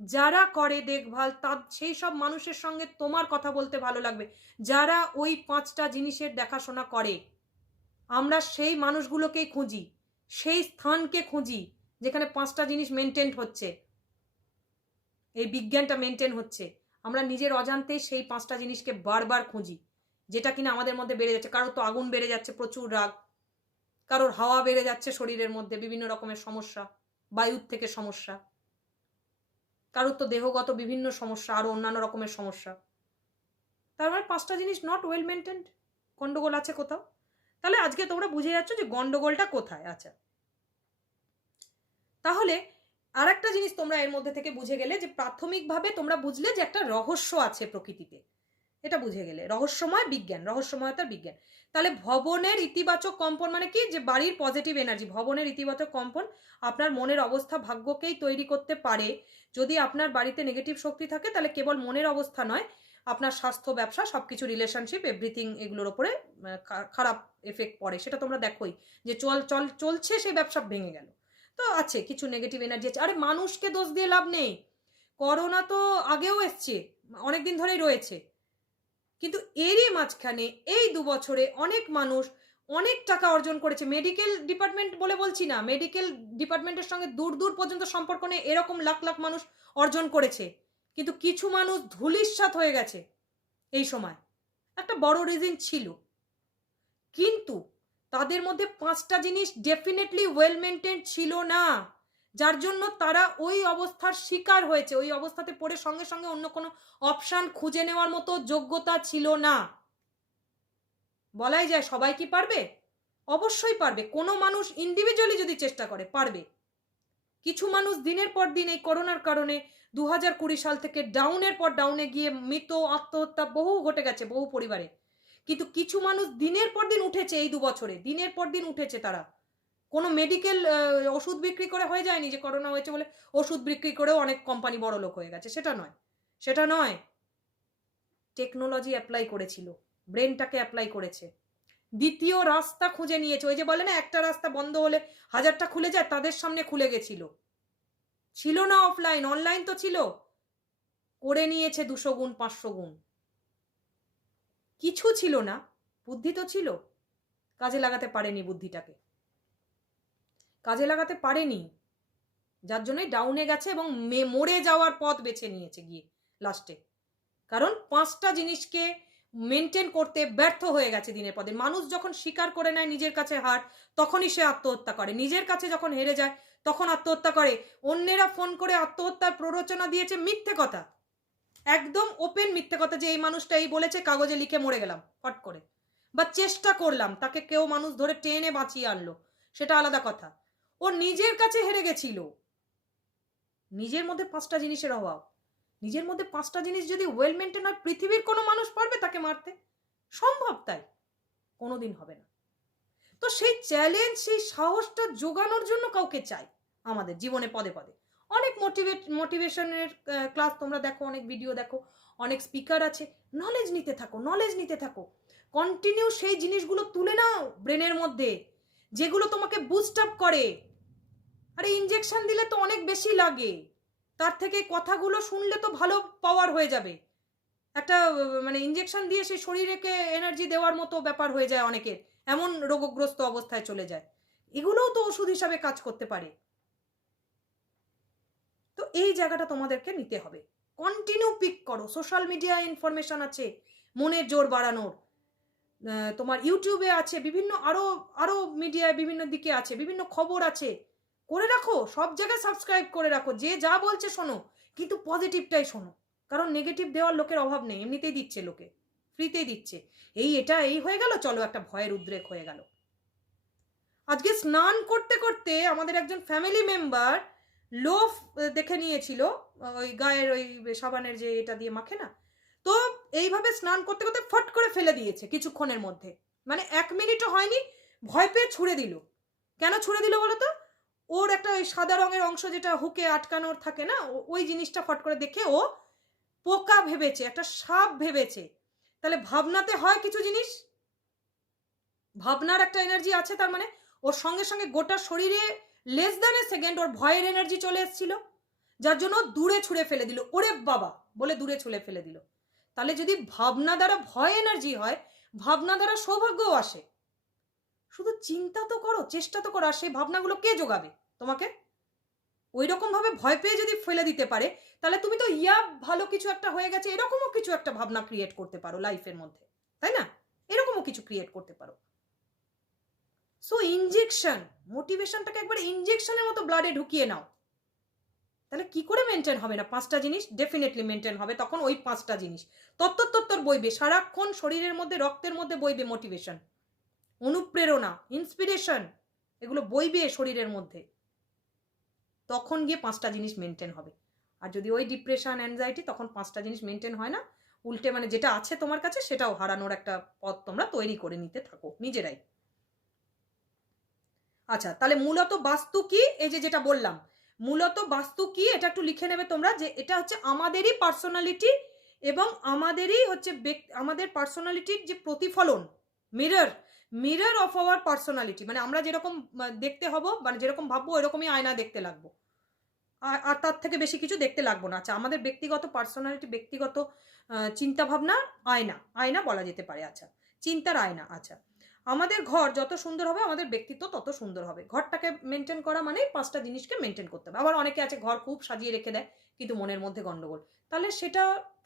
যারা করে দেখভাল সেই সব মানুষের সঙ্গে তোমার কথা বলতে ভালো লাগবে, যারা ওই 5টা জিনিসের দেখাশোনা করে। আমরা সেই মানুষগুলোকেই খুঁজি, সেই স্থানকে খুঁজি যেখানে 5টা জিনিস মেনটেন হচ্ছে, এই বিজ্ঞানটা মেনটেন হচ্ছে। আমরা নিজের অজান্তেই সেই 5টা জিনিসকে বারবার খুঁজি, যেটা কিনা আমাদের মধ্যে বেড়ে যাচ্ছে। কারোর তো আগুন বেড়ে যাচ্ছে, প্রচুর রাগ, কারোর হাওয়া বেড়ে যাচ্ছে, শরীরের মধ্যে বিভিন্ন রকমের সমস্যা, বায়ুর থেকে সমস্যা, কারোর তো দেহগত বিভিন্ন সমস্যা, আরো অন্যান্য রকমের সমস্যা। তার মানে 5টা জিনিস নট ওয়েল মেনটেন্ড, গন্ডগোল আছে কোথাও। তাহলে আজকে তোমরা বুঝে যাচ্ছ যে গন্ডগোলটা কোথায়। আচ্ছা, তাহলে আর একটা জিনিস তোমরা এর মধ্যে থেকে বুঝে গেলে যে প্রাথমিকভাবে তোমরা বুঝলে যে একটা রহস্য আছে প্রকৃতিতে, এটা বুঝে গেলে। রহস্যময় বিজ্ঞান, রহস্যময়তার বিজ্ঞান। তাহলে ভবনের ইতিবাচক কম্পন মানে কি? যে বাড়ির পজিটিভ এনার্জি, ভবনের ইতিবাচক কম্পন আপনার মনের অবস্থা ভাগ্যকেই তৈরি করতে পারে। যদি আপনার বাড়িতে নেগেটিভ শক্তি থাকে তাহলে কেবল মনের অবস্থা নয়, আপনার স্বাস্থ্য, ব্যবসা, সবকিছু, রিলেশনশিপ, এভরিথিং, এগুলোর ওপরে খারাপ এফেক্ট পড়ে। সেটা তোমরা দেখোই যে চলছে, সেই ব্যবসা ভেঙে গেল। তো আছে কিছু নেগেটিভ এনার্জি আছে। আরে মানুষকে দোষ দিয়ে লাভ নেই, করোনা তো আগেও এসছে, অনেকদিন ধরেই রয়েছে, কিন্তু এরই মাঝখানে এই 2 বছরে অনেক মানুষ অনেক টাকা অর্জন করেছে। মেডিকেল ডিপার্টমেন্ট বলে বলছি না, মেডিকেল ডিপার্টমেন্টের সঙ্গে দূর দূর পর্যন্ত সম্পর্ক নেই, এরকম লাখ লাখ মানুষ অর্জন করেছে। কিন্তু কিছু মানুষ ধূলিসাৎ হয়ে গেছে এই সময়, একটা বড় রিজন ছিল। কিন্তু তাদের মধ্যে 5টা জিনিস ডেফিনেটলি ওয়েল মেনটেন ছিল না, যার জন্য তারা ওই অবস্থার শিকার হয়েছে। ওই অবস্থাতে পড়ে সঙ্গে সঙ্গে অন্য কোনো অপশান খুঁজে নেওয়ার মতো যোগ্যতা ছিল না। বলাই যায় সবাই কি পারবে? অবশ্যই পারবে। কোনো মানুষ ইন্ডিভিজুয়ালি যদি চেষ্টা করে পারবে। কিছু মানুষ দিনের পর দিন এই করোনার কারণে 2020 সাল থেকে ডাউনের পর ডাউনে গিয়ে মৃত, আত্মহত্যা বহু ঘটে গেছে বহু পরিবারে। কিন্তু কিছু মানুষ দিনের পর দিন উঠেছে, এই 2 বছরে দিনের পর দিন উঠেছে। তারা কোনো মেডিকেল ওষুধ বিক্রি করে হয়ে যায়নি যে করোনা হয়েছে বলে ওষুধ বিক্রি করেও অনেক কোম্পানি বড় লোক হয়ে গেছে, সেটা নয়। সেটা নয়, টেকনোলজি অ্যাপ্লাই করেছিল, ব্রেনটাকে অ্যাপ্লাই করেছে, দ্বিতীয় রাস্তা খুঁজে নিয়েছে। ওই যে বলে না, একটা রাস্তা বন্ধ হলে 1000টা খুলে যায়, তাদের সামনে খুলে গেছিল। ছিল না অফলাইন, অনলাইন তো ছিল, করে নিয়েছে 200 গুণ 500 গুণ। কিছু ছিল না, বুদ্ধি তো ছিল, কাজে লাগাতে পারেনি বুদ্ধিটাকে, কাজে লাগাতে পারেনি, যার জন্যই ডাউনে গেছে এবং মরে যাওয়ার পথ বেছে নিয়েছে গিয়ে লাস্টে। কারণ 5টা জিনিসকে মেনটেন করতে ব্যর্থ হয়ে গেছে দিনের পর দিন। মানুষ যখন স্বীকার করে নেয় নিজের কাছে হার, তখনই সে আত্মহত্যা করে। নিজের কাছে যখন হেরে যায় তখন আত্মহত্যা করে। অন্যেরা ফোন করে আত্মহত্যার প্ররোচনা দিয়েছে, মিথ্যে কথা, একদম ওপেন মিথ্যে কথা, যে এই মানুষটা এই বলেছে, কাগজে লিখে মরে গেলাম ফট করে, বা চেষ্টা করলাম, তাকে কেউ মানুষ ধরে টেনে বাঁচিয়ে আনলো, সেটা আলাদা কথা। ও নিজের কাছে হেরে গেছিল। নিজের মধ্যে 5টা জিনিসের অভাব, নিজের মধ্যে 5টা জিনিস যদি ওয়েল মেনটেন হয়, পৃথিবীর কোনো মানুষ পারবে তাকে মারতে? সম্ভব? তাই কোনোদিন হবে না। তো সেই চ্যালেঞ্জ, সেই সাহসটা জোগানোর জন্য কাউকে চাই আমাদের জীবনে পদে পদে। অনেক মোটিভেশনের ক্লাস তোমরা দেখো, অনেক ভিডিও দেখো, অনেক স্পিকার আছে। নলেজ নিতে থাকো, নলেজ নিতে থাকো, কন্টিনিউ সেই জিনিসগুলো তুলে নাও ব্রেনের মধ্যে, যেগুলো তোমাকে বুস্ট আপ করে। আরে ইনজেকশন দিলে তো অনেক বেশি লাগে, তার থেকে কথাগুলো শুনলে তো ভালো পাওয়ার হয়ে যাবে। একটা মানে ইনজেকশন দিয়ে সেই শরীরেকে এনার্জি দেওয়ার মতো ব্যাপার হয়ে যায় অনেকের, এমন রোগগ্রস্ত অবস্থায় চলে যায়। এগুলোও তো ওষুধ হিসাবে কাজ করতে পারে। তো এই জায়গাটা তোমাদেরকে নিতে হবে। কন্টিনিউ পিক করো, সোশ্যাল মিডিয়া ইনফরমেশন আছে মনের জোর বাড়ানোর, তোমার ইউটিউবে আছে, বিভিন্ন আরো আরো মিডিয়ায় বিভিন্ন দিকে আছে, বিভিন্ন খবর আছে, করে রাখো, সব জায়গায় সাবস্ক্রাইব করে রাখো, যে যা বলছে শোনো, কিন্তু পজিটিভটাই শোনো। কারণ নেগেটিভ দেওয়ার লোকের অভাব নেই, এমনিতেই দিচ্ছে লোকে, ফ্রিতেই দিচ্ছে। এটা এই হয়ে গেল, চলো একটা ভয়ের উদ্রেক হয়ে গেল। আজকে স্নান করতে করতে আমাদের একজন ফ্যামিলি মেম্বার লোভ দেখে নিয়েছিল, ওই গায়ের ওই সাবানের যে এটা দিয়ে মাখে না, তো এইভাবে স্নান করতে করতে ফট করে ফেলে দিয়েছে কিছুক্ষণের মধ্যে, মানে 1 মিনিটও হয়নি, ভয় পেয়ে ছুঁড়ে দিল। কেন ছুঁড়ে দিল বলো তো? ওর একটা ওই সাদা রঙের অংশ যেটা হুকে আটকানোর থাকে না, ওই জিনিসটা ফট করে দেখে ও পোকা ভেবেছে, একটা সাপ ভেবেছে। তাহলে ভাবনাতে হয় কিছু জিনিস, ভাবনার একটা এনার্জি আছে, তার মানে ওর সঙ্গে সঙ্গে গোটা শরীরে লেস দ্যান এ সেকেন্ড ওর ভয়ের এনার্জি চলে এসেছিল, যার জন্য দূরে ছুঁড়ে ফেলে দিল, ওরে বাবা বলে দূরে ছুঁড়ে ফেলে দিল। তাহলে যদি ভাবনা দ্বারা ভয় এনার্জি হয়, ভাবনা দ্বারা সৌভাগ্যও আসে। শুধু চিন্তা তো করো, চেষ্টা তো করো, আর সেই ভাবনাগুলো কে জোগাবে তোমাকে? ওই রকম ভাবে ভয় পেয়ে যদি ফেলে দিতে পারে, তাহলে তুমি তো ভালো কিছু একটা হয়ে গেছে এরকমও কিছু একটা ভাবনা ক্রিয়েট করতে পারো লাইফের মধ্যে, তাই না? এরকমও কিছু ক্রিয়েট করতে পারো। সো ইনজেকশন, মোটিভেশনটাকে একবার ইনজেকশনের মতো ব্লাডে ঢুকিয়ে নাও, তাহলে কি করে মেনটেন হবে না? 5টা জিনিস ডেফিনেটলি মেনটেন হবে তখন। ওই 5টা জিনিস তত্তর বইবে সারাক্ষণ, শরীরের মধ্যে রক্তের মধ্যে বইবে মোটিভেশন, অনুপ্রেরণা, ইন্সপিরেশন, এগুলো বইবে শরীরের মধ্যে, তখন গিয়ে 5টা জিনিস মেনটেন হবে। আর যদি ওই ডিপ্রেশন, অ্যাংজাইটি, তখন 5টা জিনিস মেনটেন হয় না, উল্টে মানে যেটা আছে তোমার কাছে সেটাও হারানোর একটা পথ তোমরা তৈরি করে নিতে থাকো নিজেরাই। আচ্ছা, তাহলে মূলত বাস্তু কি? এই যে যেটা বললাম, মূলত বাস্তু কি এটা একটু লিখে নেবে তোমরা, যে এটা হচ্ছে আমাদেরই পার্সোনালিটি, এবং আমাদেরই হচ্ছে আমাদের পার্সোনালিটির যে প্রতিফলন, মিরর অফ আওয়ার পার্সোনালিটি। মানে আমরা যেরকম দেখতে হব, মানে যেরকম ভাববো ওইরকমই আয়না দেখতে লাগবো, আর তার থেকে বেশি কিছু দেখতে লাগবো না। আচ্ছা, আমাদের ব্যক্তিগত পার্সোনালিটি, ব্যক্তিগত চিন্তা ভাবনা আয়না বলা যেতে পারে। আচ্ছা, চিন্তার আয়না। আচ্ছা, আমাদের ঘর যত সুন্দর হবে আমাদের ব্যক্তিত্ব তত সুন্দর হবে। ঘরটাকে মেনটেন করা মানে 5টা জিনিসকে মেনটেন করতে হবে। আবার অনেকে আছে ঘর খুব সাজিয়ে রেখে দেয় কিন্তু মনের মধ্যে গন্ডগোল, তাহলে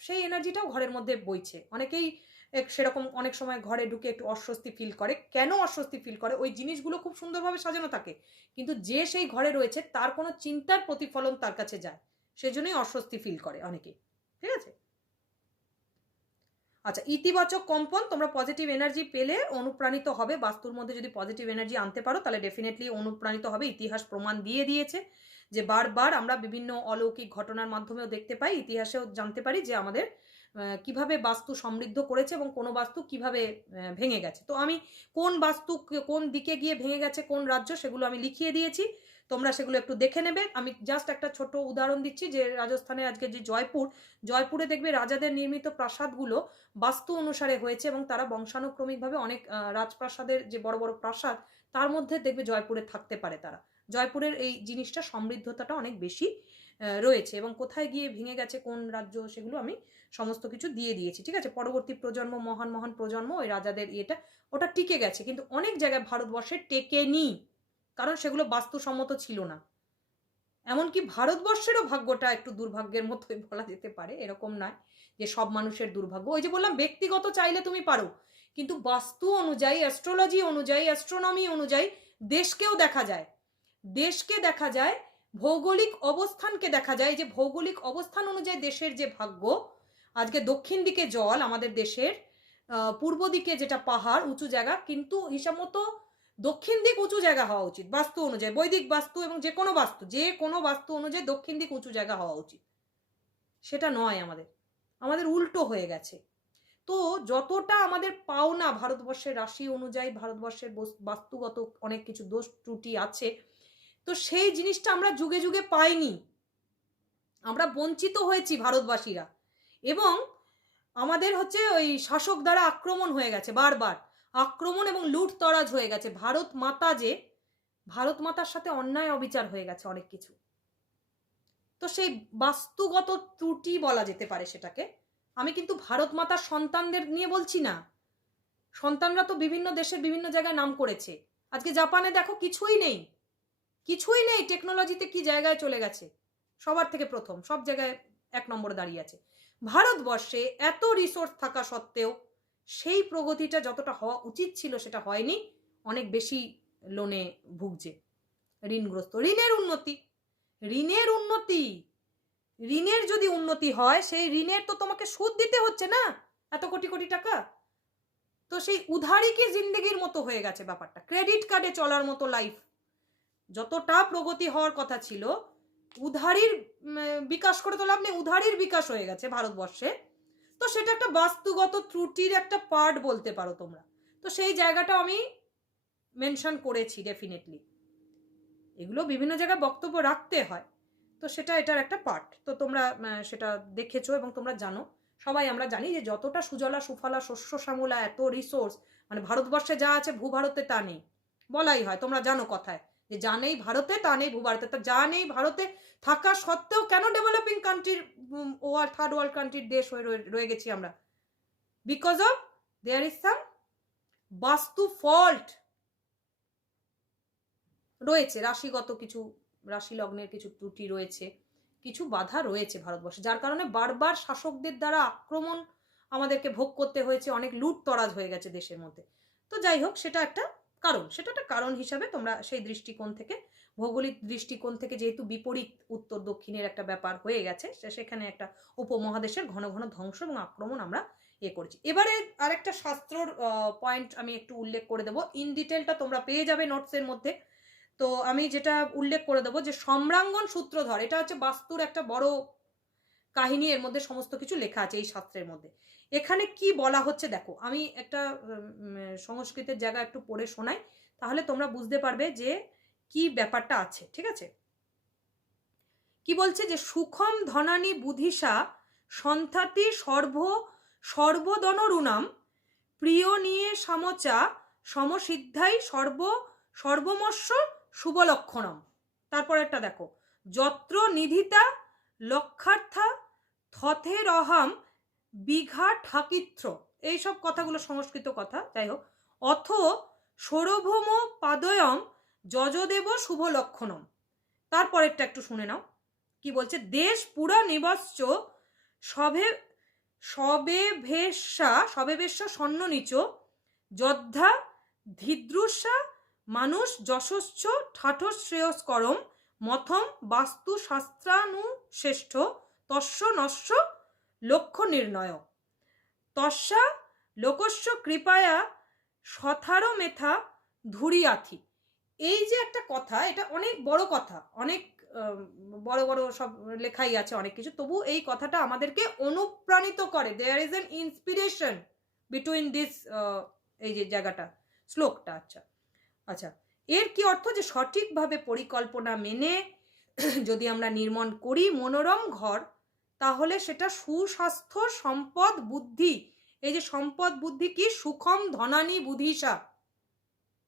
সেই এনার্জিটাও ঘরের মধ্যে বইছে। অনেকেই সেরকম অনেক সময় ঘরে ঢুকে একটু অস্বস্তি ফিল করে। কেন অস্বস্তি ফিল করে? ওই জিনিসগুলো খুব সুন্দরভাবে সাজানো থাকে, কিন্তু যে সেই ঘরে রয়েছে তার কোনো চিন্তার প্রতিফলন তার কাছে যায়, সেজন্যই অস্বস্তি ফিল করে অনেকে। ঠিক আছে? আচ্ছা, ইতিবাচক কম্পন, তোমরা পজিটিভ এনার্জি পেলে অনুপ্রাণিত হবে। বাস্তুর মধ্যে যদি পজিটিভ এনার্জি আনতে পারো তাহলে ডেফিনেটলি অনুপ্রাণিত হবে। ইতিহাস প্রমাণ দিয়ে দিয়েছে যে বারবার আমরা বিভিন্ন অলৌকিক ঘটনার মাধ্যমেও দেখতে পাই, ইতিহাসেও জানতে পারি যে আমাদের কিভাবে বাস্তু সমৃদ্ধ করেছে এবং কোন বাস্তু কিভাবে ভেঙে গেছে। তো আমি কোন বাস্তু কোন দিকে গিয়ে ভেঙে গেছে, কোন রাজ্য, সেগুলো আমি লিখিয়ে দিয়েছি, তোমরা সেগুলো একটু দেখে নেবে। আমি জাস্ট একটা ছোট উদাহরণ দিচ্ছি, যে রাজস্থানের আজকে যে জয়পুরে দেখবে রাজাদের নির্মিত প্রাসাদগুলো বাস্তু অনুসারে হয়েছে, এবং তারা বংশানুক্রমিকভাবে অনেক রাজপ্রাসাদের যে বড় বড় প্রাসাদ তার মধ্যে দেখবে জয়পুরে থাকতে পারে তারা। জয়পুরের এই জিনিসটা সমৃদ্ধতাটা অনেক বেশি রয়েছে, এবং কোথায় গিয়ে ভেঙে গেছে কোন রাজ্য সেগুলো আমি সমস্ত কিছু দিয়ে দিয়েছি। ঠিক আছে? পরবর্তী প্রজন্ম, মহান মহান প্রজন্ম ওই রাজাদের ওটা টিকে গেছে, কিন্তু অনেক জায়গায় ভারতবর্ষে টেকেনি, কারণ সেগুলো বাস্তুসম্মত ছিল না। এমনকি ভারতবর্ষেরও ভাগ্যটা একটু দুর্ভাগ্যের মতোই বলা যেতে পারে, এরকম নয় যে সব মানুষের দুর্ভাগ্য। ওই যে বললাম, ব্যক্তিগত চাইলে তুমি পারো, কিন্তু বাস্তু অনুযায়ী, অ্যাস্ট্রোলজি অনুযায়ী, অ্যাস্ট্রোনমি অনুযায়ী দেশকেও দেখা যায়। দেশকে দেখা যায়, ভৌগোলিক অবস্থানকে দেখা যায়, যে ভৌগোলিক অবস্থান অনুযায়ী দেশের যে ভাগ্য, আজকে দক্ষিণ দিকে জল আমাদের দেশের, পূর্ব দিকে যেটা পাহাড় উঁচু জায়গা, কিন্তু হিসাব মতো দক্ষিণ দিক উঁচু জায়গা হওয়া উচিত বাস্তু অনুযায়ী, বৈদিক বাস্তু এবং যে কোনো বাস্তু অনুযায়ী দক্ষিণ দিক উঁচু জায়গা হওয়া উচিত। সেটা নয়, আমাদের উল্টো হয়ে গেছে। তো যতটা আমাদের পাওনা ভারতবর্ষের রাশি অনুযায়ী, ভারতবর্ষের বাস্তুগত অনেক কিছু দোষ ত্রুটি আছে, তো সেই জিনিসটা আমরা যুগে যুগে পাইনি, আমরা বঞ্চিত হয়েছি ভারতবাসীরা। এবং আমাদের হচ্ছে ওই শাসক দ্বারা আক্রমণ হয়ে গেছে, বারবার আক্রমণ এবং লুট তরাজ হয়ে গেছে। ভারত মাতার সাথে অন্যায় অবিচার হয়ে গেছে অনেক কিছু। তো সেই বাস্তুগত ত্রুটি বলা যেতে পারে সেটাকে। আমি কিন্তু ভারত মাতার সন্তানদের নিয়ে বলছি না, সন্তানরা তো বিভিন্ন দেশের বিভিন্ন জায়গায় নাম করেছে। আজকে জাপানে দেখো কিছুই নেই, টেকনোলজিতে কি জায়গায় চলে গেছে, সবার থেকে প্রথম, সব জায়গায় 1 নম্বরে দাঁড়িয়ে আছে। ভারতবর্ষে এত রিসোর্স থাকা সত্ত্বেও সেই প্রগতিটা যতটা হওয়া উচিত ছিল সেটা হয়নি, অনেক বেশি লোনে ভুগছে, ঋণগ্রস্ত। ঋণের যদি উন্নতি হয়, সেই ঋণের তো তোমাকে সুদ দিতে হচ্ছে না, এত কোটি কোটি টাকা। তো সেই উধারি কি জিন্দেগির মতো হয়ে গেছে ব্যাপারটা, ক্রেডিট কার্ডে চলার মতো লাইফ। যতটা প্রগতি হওয়ার কথা ছিল, উধারির বিকাশ করে তো লাভ নেই, উধারির বিকাশ হয়ে গেছে ভারতবর্ষে। তো সেটা একটা বাস্তুগত ত্রুটির একটা পার্ট বলতে পারো তোমরা। তো সেই জায়গাটা আমি মেনশন করেছি ডেফিনেটলি, এগুলো বিভিন্ন জায়গায় বক্তব্য রাখতে হয়, তো সেটা এটার একটা পার্ট। তো তোমরা সেটা দেখেছো এবং তোমরা জানো, সবাই আমরা জানি যে যতটা সুজলা সুফলা শস্য শ্যামলা এত রিসোর্স, মানে ভারতবর্ষে যা আছে ভূভারতে তা নেই, বলাই হয়, তোমরা জানো কথায় যে যা নেই ভারতে তা নেই ভূভারতে। তা যা নেই ভারতে থাকা সত্ত্বেও কেন ডেভেলপিং কান্ট্রির থার্ড ওয়ার্ল্ড কান্ট্রির দেশ হয়ে রয়ে গেছি আমরা? Because of there is some বাস্তু ফল্ট রয়েছে, রাশিগত কিছু, রাশি লগ্নের কিছু ত্রুটি রয়েছে, কিছু বাধা রয়েছে ভারতবর্ষে, যার কারণে বারবার শাসকদের দ্বারা আক্রমণ আমাদেরকে ভোগ করতে হয়েছে, অনেক লুট তরাজ হয়ে গেছে দেশের মধ্যে। তো যাই হোক, সেটা একটা কারণ হিসাবে তোমরা সেই দৃষ্টিকোণ থেকে, ভৌগোলিক দৃষ্টিকোণ থেকে যেহেতু বিপরীত উত্তর দক্ষিণের একটা ব্যাপার হয়ে গেছে, সেখানে একটা উপমহাদেশের ঘন ঘন ধ্বংস এবং আক্রমণ আমরা করেছি। এবারে আরেকটা শাস্ত্রর পয়েন্ট আমি একটু উল্লেখ করে দেবো, ইন ডিটেলটা তোমরা পেয়ে যাবে নোটসের মধ্যে। তো আমি যেটা উল্লেখ করে দেবো যে সম্রাঙ্গন সূত্রধর, এটা হচ্ছে বাস্তুর একটা বড় কাহিনী, এর মধ্যে সমস্ত কিছু লেখা আছে এই শাস্ত্রের মধ্যে। এখানে কি বলা হচ্ছে দেখো, আমি একটা সংস্কৃতের জায়গা একটু পড়ে শোনাই, তাহলে তোমরা বুঝতে পারবে যে কি ব্যাপারটা আছে, ঠিক আছে? কি বলছে যে সুখম ধনানি বুধিষা সন্থাতি সর্বদনরুণাম প্রিয় নিয়ে সমচা সমসিদ্ধাই সর্বমস্য শুভলক্ষণম। তারপর একটা দেখো, যত্র নিধিতা লক্ষার্থা থথেরহম বিঘা ঠাকিত্র, এইসব কথাগুলো সংস্কৃত কথা, যাই হোক। অথ সৌরভম পাদয়ম যজদেব শুভ লক্ষণম। তারপরেরটা একটু শুনে নাও কি বলছে, দেশ পুরা নিবশ্চ সবেবেশ্যা স্বর্ণ নিচ যদ্ধা ধীদৃশা মানুষ যশস্য ঠাঠ শ্রেয়স্করম মথম বাস্তু শাস্ত্রানুশ্রেষ্ঠ তস্য নস্য লক্ষ্য নির্ণয় তস্যা লোকস্য কৃপায়া শথার মেথা ধুরিয়াথি। এই যে একটা কথা, এটা অনেক বড় কথা, অনেক বড় বড় সব লেখাই আছে অনেক কিছু, তবু এই কথাটা আমাদেরকে অনুপ্রাণিত করে। There is an inspiration between this, এই যে জায়গাটা, শ্লোকটা। আচ্ছা, এর কি অর্থ, যে সঠিকভাবে পরিকল্পনা মেনে যদি আমরা নির্মাণ করি মনোরম ঘর, তাহলে সেটা সুস্বাস্থ্য সম্পদ বুদ্ধি, এই যে সম্পদ বুদ্ধি কি, সুখম ধনানি বুধিষা,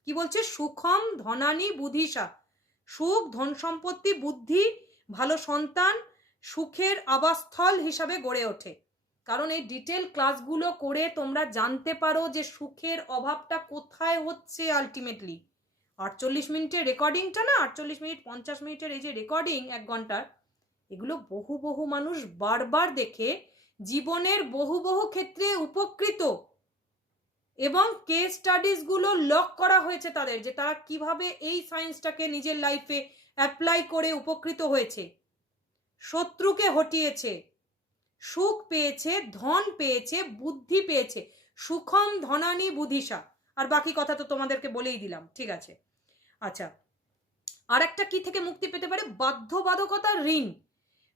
কি বলছে, সুখম ধনানি বুধিষা, সুখ ধন সম্পত্তি বুদ্ধি ভালো সন্তান সুখের আবাসস্থল হিসাবে গড়ে ওঠে। কারণ এই ডিটেল ক্লাসগুলো করে তোমরা জানতে পারো যে সুখের অভাবটা কোথায় হচ্ছে আলটিমেটলি। 48 মিনিটের রেকর্ডিংটা না, 48 মিনিট 50 মিনিটের এই যে রেকর্ডিং 1 ঘন্টার, এগুলো বহু বহু মানুষ বারবার দেখে জীবনের বহু বহু ক্ষেত্রে উপকৃত। এবং কেস স্টাডিজগুলো লক করা হয়েছে তাদের, যে তারা কিভাবে এই সায়েন্সটাকে নিজের লাইফে অ্যাপ্লাই করে উপকৃত হয়েছে, শত্রুকে হটিয়েছে, সুখ পেয়েছে, ধন পেয়েছে, বুদ্ধি পেয়েছে। সুখম ধনানি বুদ্ধিসা, আর বাকি কথা তো তোমাদেরকে বলেই দিলাম, ঠিক আছে। আচ্ছা, আর একটা কি থেকে মুক্তি পেতে পারে? বাধ্যবাধকতার ঋণ।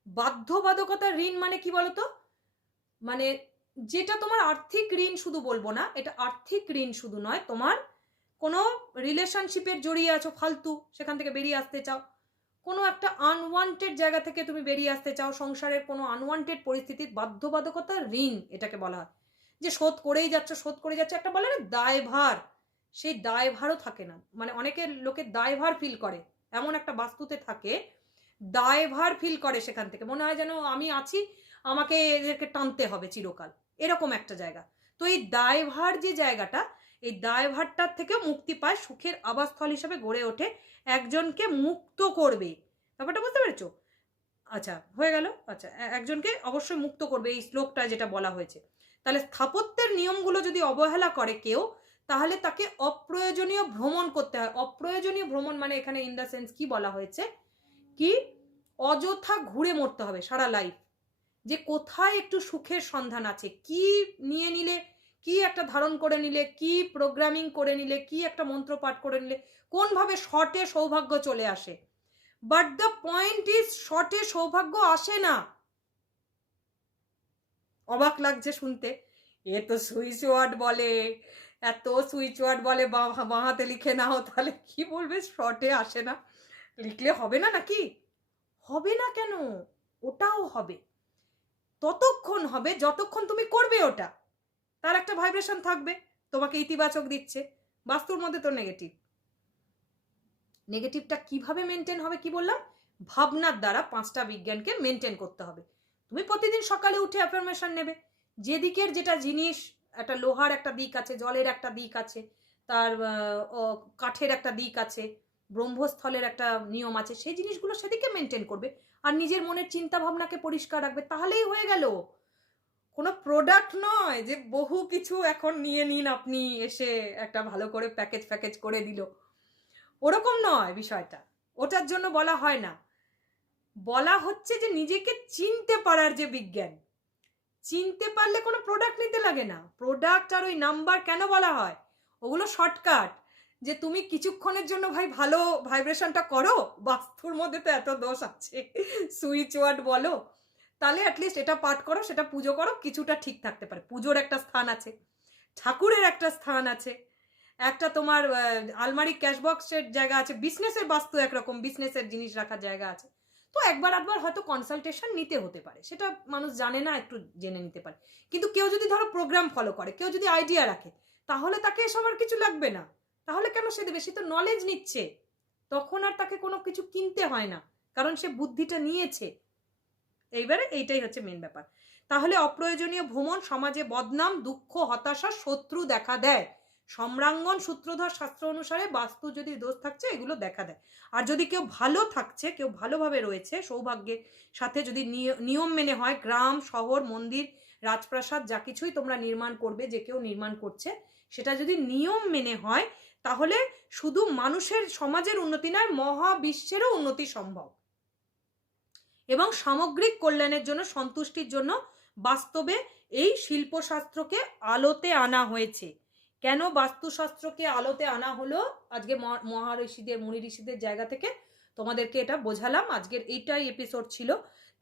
বাধ্যবাধকতার ঋণ মানে কি বলতো? মানে যেটা তোমার আর্থিক ঋণ শুধু বলবো না, এটা আর্থিক ঋণ শুধু নয়, তোমার কোনো রিলেশনশিপের জড়িয়ে আছো ফালতু, সেখান থেকে বেরিয়ে আসতে চাও, কোনো একটা আনওয়ান্টেড জায়গা থেকে তুমি বেরিয়ে আসতে চাও, সংসারের কোনো আনওয়ান্টেড পরিস্থিতির বাধ্যবাধকতার ঋণ এটাকে বলা হয়। যে শোধ করেই যাচ্ছ, শোধ করে যাচ্ছে, একটা বলে না দায়ভার, সেই দায়ভারও থাকে না। মানে অনেকের লোকের দায়ভার ফিল করে, এমন একটা বাস্তুতে থাকে, দায়ভার ফিল করে, সেখান থেকে মনে হয় যেন আমি আছি, আমাকে এদেরকে টানতে হবে চিরকাল, এরকম একটা জায়গা। তো এই দায়ভার যে জায়গাটা, এই দায়ভারটার থেকে মুক্তি পায়, সুখের আবাসস্থল হিসেবে গড়ে ওঠে, একজনকে মুক্ত করবে। ব্যাপারটা বুঝতে পেরেছো? আচ্ছা, হয়ে গেল। আচ্ছা, একজনকে অবশ্যই মুক্ত করবে, এই শ্লোকটা যেটা বলা হয়েছে। তাহলে স্থাপত্যের নিয়মগুলো যদি অবহেলা করে কেউ, তাহলে তাকে অপ্রয়োজনীয় ভ্রমণ করতে হয়। অপ্রয়োজনীয় ভ্রমণ মানে এখানে ইন দ্য সেন্স কি বলা হয়েছে, কি অযথা ঘুরে মরতে হবে সারা লাইফ, যে কোথায় একটু সুখের সন্ধান আছে, কি নিয়ে নিলে, কি একটা ধারণ করে নিলে, কি প্রোগ্রামিং করে নিলে, কি একটা মন্ত্র পাঠ করে নিলে কোনভাবে শর্টে সৌভাগ্য চলে আসে। বাট দ্য পয়েন্ট ইজ, শর্টে সৌভাগ্য আসে না। অবাক লাগছে শুনতে, এ তো সুইচ ওয়ার্ড বলে, এত সুইচ ওয়ার্ড বলে, বাঁহাতে লিখে নাও, তাহলে কি বলবে শর্টে আসে না? লিখলে হবে না নাকি? হবে না কেন? ওটাও হবে, ততক্ষণ হবে যতক্ষণ তুমি করবে ওটা, তার একটা ভাইব্রেশন থাকবে, তোমাকে ইতিবাচক দিচ্ছে। বাস্তুর মধ্যে তো নেগেটিভ, নেগেটিভটা কিভাবে মেনটেন হবে? কি বললাম? ভাবনার দ্বারা 5টা বিজ্ঞানকে মেনটেন করতে হবে। তুমি প্রতিদিন সকালে উঠে অ্যাফার্মেশন নেবে, যেদিকের যেটা জিনিস, একটা লোহার একটা দিক আছে, জলের একটা দিক আছে, তার কাঠের একটা দিক আছে, ব্রহ্মস্থলের একটা নিয়ম আছে, সেই জিনিসগুলো সেদিকে মেনটেন করবে, আর নিজের মনের চিন্তা ভাবনাকে পরিষ্কার রাখবে, তাহলেই হয়ে গেল। কোনো প্রোডাক্ট নয় যে বহু কিছু এখন নিয়ে নিন আপনি, এসে একটা ভালো করে প্যাকেজ করে দিল, ওরকম নয় বিষয়টা। ওটার জন্য বলা হয় না, বলা হচ্ছে যে নিজেকে চিনতে পারার যে বিজ্ঞান, চিনতে পারলে কোনো প্রোডাক্ট নিতে লাগে না। প্রোডাক্ট আর ওই নাম্বার কেন বলা হয়? ওগুলো শর্টকাট, যে তুমি কিছুক্ষণের জন্য ভাই ভালো ভাইব্রেশনটা করো, বাস্তুর মধ্যে তো এত দোষ আছে, সুইচ ওয়ার্ড বলো, তাহলে অ্যাটলিস্ট এটা পাঠ করো, সেটা পুজো করো, কিছুটা ঠিক থাকতে পারে। পুজোর একটা স্থান আছে, ঠাকুরের একটা স্থান আছে, একটা তোমার আলমারি ক্যাশবক্সের জায়গা আছে, বিজনেসের বাস্তু একরকম, বিজনেসের জিনিস রাখার জায়গা আছে। তো একবার আধবার হয়তো কনসালটেশন নিতে হতে পারে, সেটা মানুষ জানে না, একটু জেনে নিতে পারে। কিন্তু কেউ যদি ধরো প্রোগ্রাম ফলো করে, কেউ যদি আইডিয়া রাখে, তাহলে তাকে এসব আর কিছু লাগবে না। তাহলে কেন সে দেবে? সে তো নলেজ নিচ্ছে, তখন আর তাকে কোনো কিছু কিনতে হয় না, কারণ সে বুদ্ধিটা নিয়েছে। এইবারে এইটাই হচ্ছে মেন ব্যাপার। তাহলে অপ্রয়োজনীয় ভ্রমণ সমাজে বদনাম, দুঃখ, হতাশা, শত্রু দেখা দেয়। সম্রাঙ্গন সূত্রধর শাস্ত্র অনুসারে বাস্তু যদি দোষ থাকছে, এগুলো দেখা দেয়। আর যদি কেউ ভালো থাকছে, কেউ ভালোভাবে রয়েছে, সৌভাগ্যের সাথে যদি নিয়ম মেনে হয়, গ্রাম, শহর, মন্দির, রাজপ্রাসাদ যা কিছুই তোমরা নির্মাণ করবে, যে কেউ নির্মাণ করছে, সেটা যদি নিয়ম মেনে হয়, তাহলে শুধু মানুষের সমাজের উন্নতি নয়, মহাবিশ্বেরও উন্নতি সম্ভব। এবং সামগ্রিক কল্যাণের জন্য, সন্তুষ্টির জন্য বাস্তবে এই শিল্পশাস্ত্রকে আলোতে আনা হয়েছে। কেন বাস্তুশাস্ত্রকে আলোতে আনা হলো আজকে মহাঋষিদের, মুনি ঋষিদের জায়গা থেকে তোমাদেরকে এটা বোঝালাম। আজকের এইটাই এপিসোড ছিল।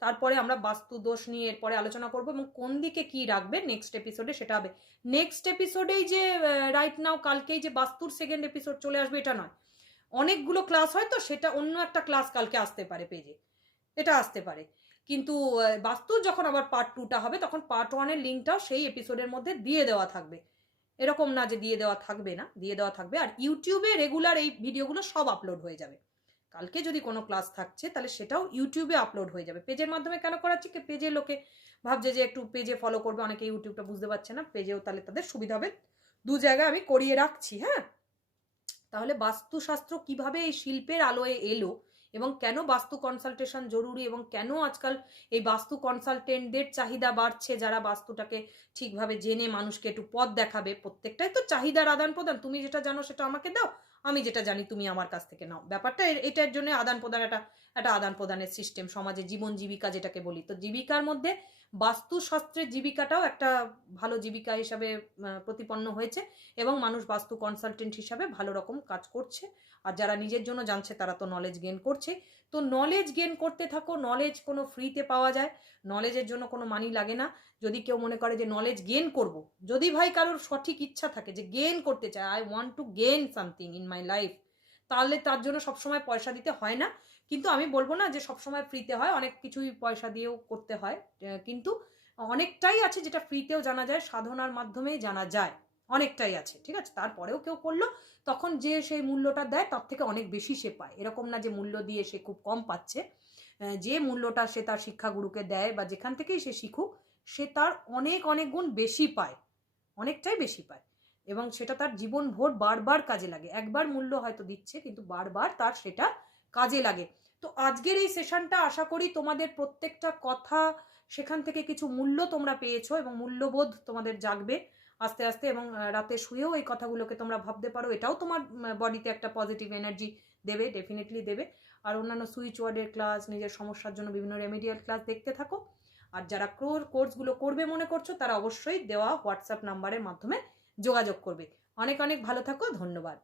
তারপরে আমরা বাস্তু দোষ নিয়ে এরপরে আলোচনা করবো, এবং কোন দিকে কি রাখবে নেক্সট এপিসোডে সেটা হবে। নেক্সট এপিসোডেই যে রাইট নাও কালকেই যে বাস্তুর সেকেন্ড এপিসোড চলে আসবে এটা নয়, অনেকগুলো ক্লাস হয়, তো সেটা অন্য একটা ক্লাস কালকে আসতে পারে পেজে, এটা আসতে পারে। কিন্তু বাস্তুর যখন আবার পার্ট 2টা হবে, তখন পার্ট 1-এর লিঙ্কটাও সেই এপিসোডের মধ্যে দিয়ে দেওয়া থাকবে। এরকম না যে দিয়ে দেওয়া থাকবে না, দিয়ে দেওয়া থাকবে। আর ইউটিউবে রেগুলার এই ভিডিওগুলো সব আপলোড হয়ে যাবে। কালকে যদি কোনো ক্লাস থাকছে, তাহলে সেটাও ইউটিউবে আপলোড হয়ে যাবে। পেজের মাধ্যমে কেন করাচ্ছি? পেজে লোকে ভাবছে যে একটু পেজে ফলো করবে, অনেকে ইউটিউবটা বুঝতে পারছে না, পেজেও তাহলে তাদের সুবিধা হবে। 2 জায়গায় আমি করিয়ে রাখছি। হ্যাঁ, তাহলে বাস্তুশাস্ত্র কিভাবে এই শিল্পের আলোয় এলো এবং কেন বাস্তু কনসালটেশন জরুরি এবং কেন আজকাল এই বাস্তু কনসালটেন্টদের চাহিদা বাড়ছে, যারা বাস্তুটাকে ঠিকভাবে জেনে মানুষকে একটু পথ দেখাবে। প্রত্যেকটাই তো চাহিদার আদান প্রদান, তুমি যেটা জানো সেটা আমাকে দাও, আমি যেটা জানি তুমি আমার কাছ থেকে নাও। ব্যাপারটা এটার জন্য আদান প্রদান, একটা আদান প্রদানের সিস্টেম, সমাজে জীবন জীবিকা যেটাকে বলি। তো জীবিকার মধ্যে বাস্তুশাস্ত্রের জীবিকাটাও একটা ভালো জীবিকা হিসাবে প্রতিপন্ন হয়েছে এবং মানুষ বাস্তু কনসালটেন্ট হিসাবে ভালো রকম কাজ করছে। আর যারা নিজের জন্য জানছে তারা তো নলেজ গেন করছে। তো নলেজ গেন করতে থাকো। নলেজ কোনো ফ্রিতে পাওয়া যায়, নলেজের জন্য কোনো মানি লাগে না। যদি কেউ মনে করে যে নলেজ গেন করব, যদি ভাই কারোর সঠিক ইচ্ছা থাকে যে গেন করতে চায়, I want to gain something in my life, তাহলে তার জন্য সবসময় পয়সা দিতে হয় না। কিন্তু আমি বলবো না যে সবসময় ফ্রিতে হয়, অনেক কিছুই পয়সা দিয়েও করতে হয়। কিন্তু অনেকটাই আছে যেটা ফ্রিতেও জানা যায়, সাধনার মাধ্যমেই জানা যায়, অনেকটাই আছে। ঠিক আছে, তারপরেও কেউ করলো, তখন যে সেই মূল্যটা দেয় তার থেকে অনেক বেশি সে পায়। এরকম না যে মূল্য দিয়ে সে খুব কম পাচ্ছে। যে মূল্যটা সে তার শিক্ষাগুরুকে দেয় বা যেখান থেকেই সে শিখুক, সে তার অনেক অনেক গুণ বেশি পায়, অনেকটাই বেশি পায়। এবং সেটা তার জীবন ভোর বারবার কাজে লাগে। একবার মূল্য হয়তো দিচ্ছে, কিন্তু বারবার তার সেটা কাজে লাগে। তো আজকের এই সেশনটা আশা করি তোমাদের প্রত্যেকটা কথা, সেখান থেকে কিছু মূল্য তোমরা পেয়েছো এবং মূল্যবোধ তোমাদের জাগবে আস্তে আস্তে। এবং রাতে শুয়েও এই কথাগুলোকে তোমরা ভাবতে পারো, এটাও তোমার বডিতে একটা পজিটিভ এনার্জি দেবে, ডেফিনেটলি দেবে। আর অন্যান্য সুইচ ওয়ার্ডের ক্লাস, নিজের সমস্যার জন্য বিভিন্ন রেমেডিয়াল ক্লাস দেখতে থাকো। আর যারা কোর্সগুলো করবে মনে করছো, তারা অবশ্যই দেওয়া হোয়াটসঅ্যাপ নাম্বারের মাধ্যমে যোগাযোগ করবে। অনেক অনেক ভালো থাকো, ধন্যবাদ।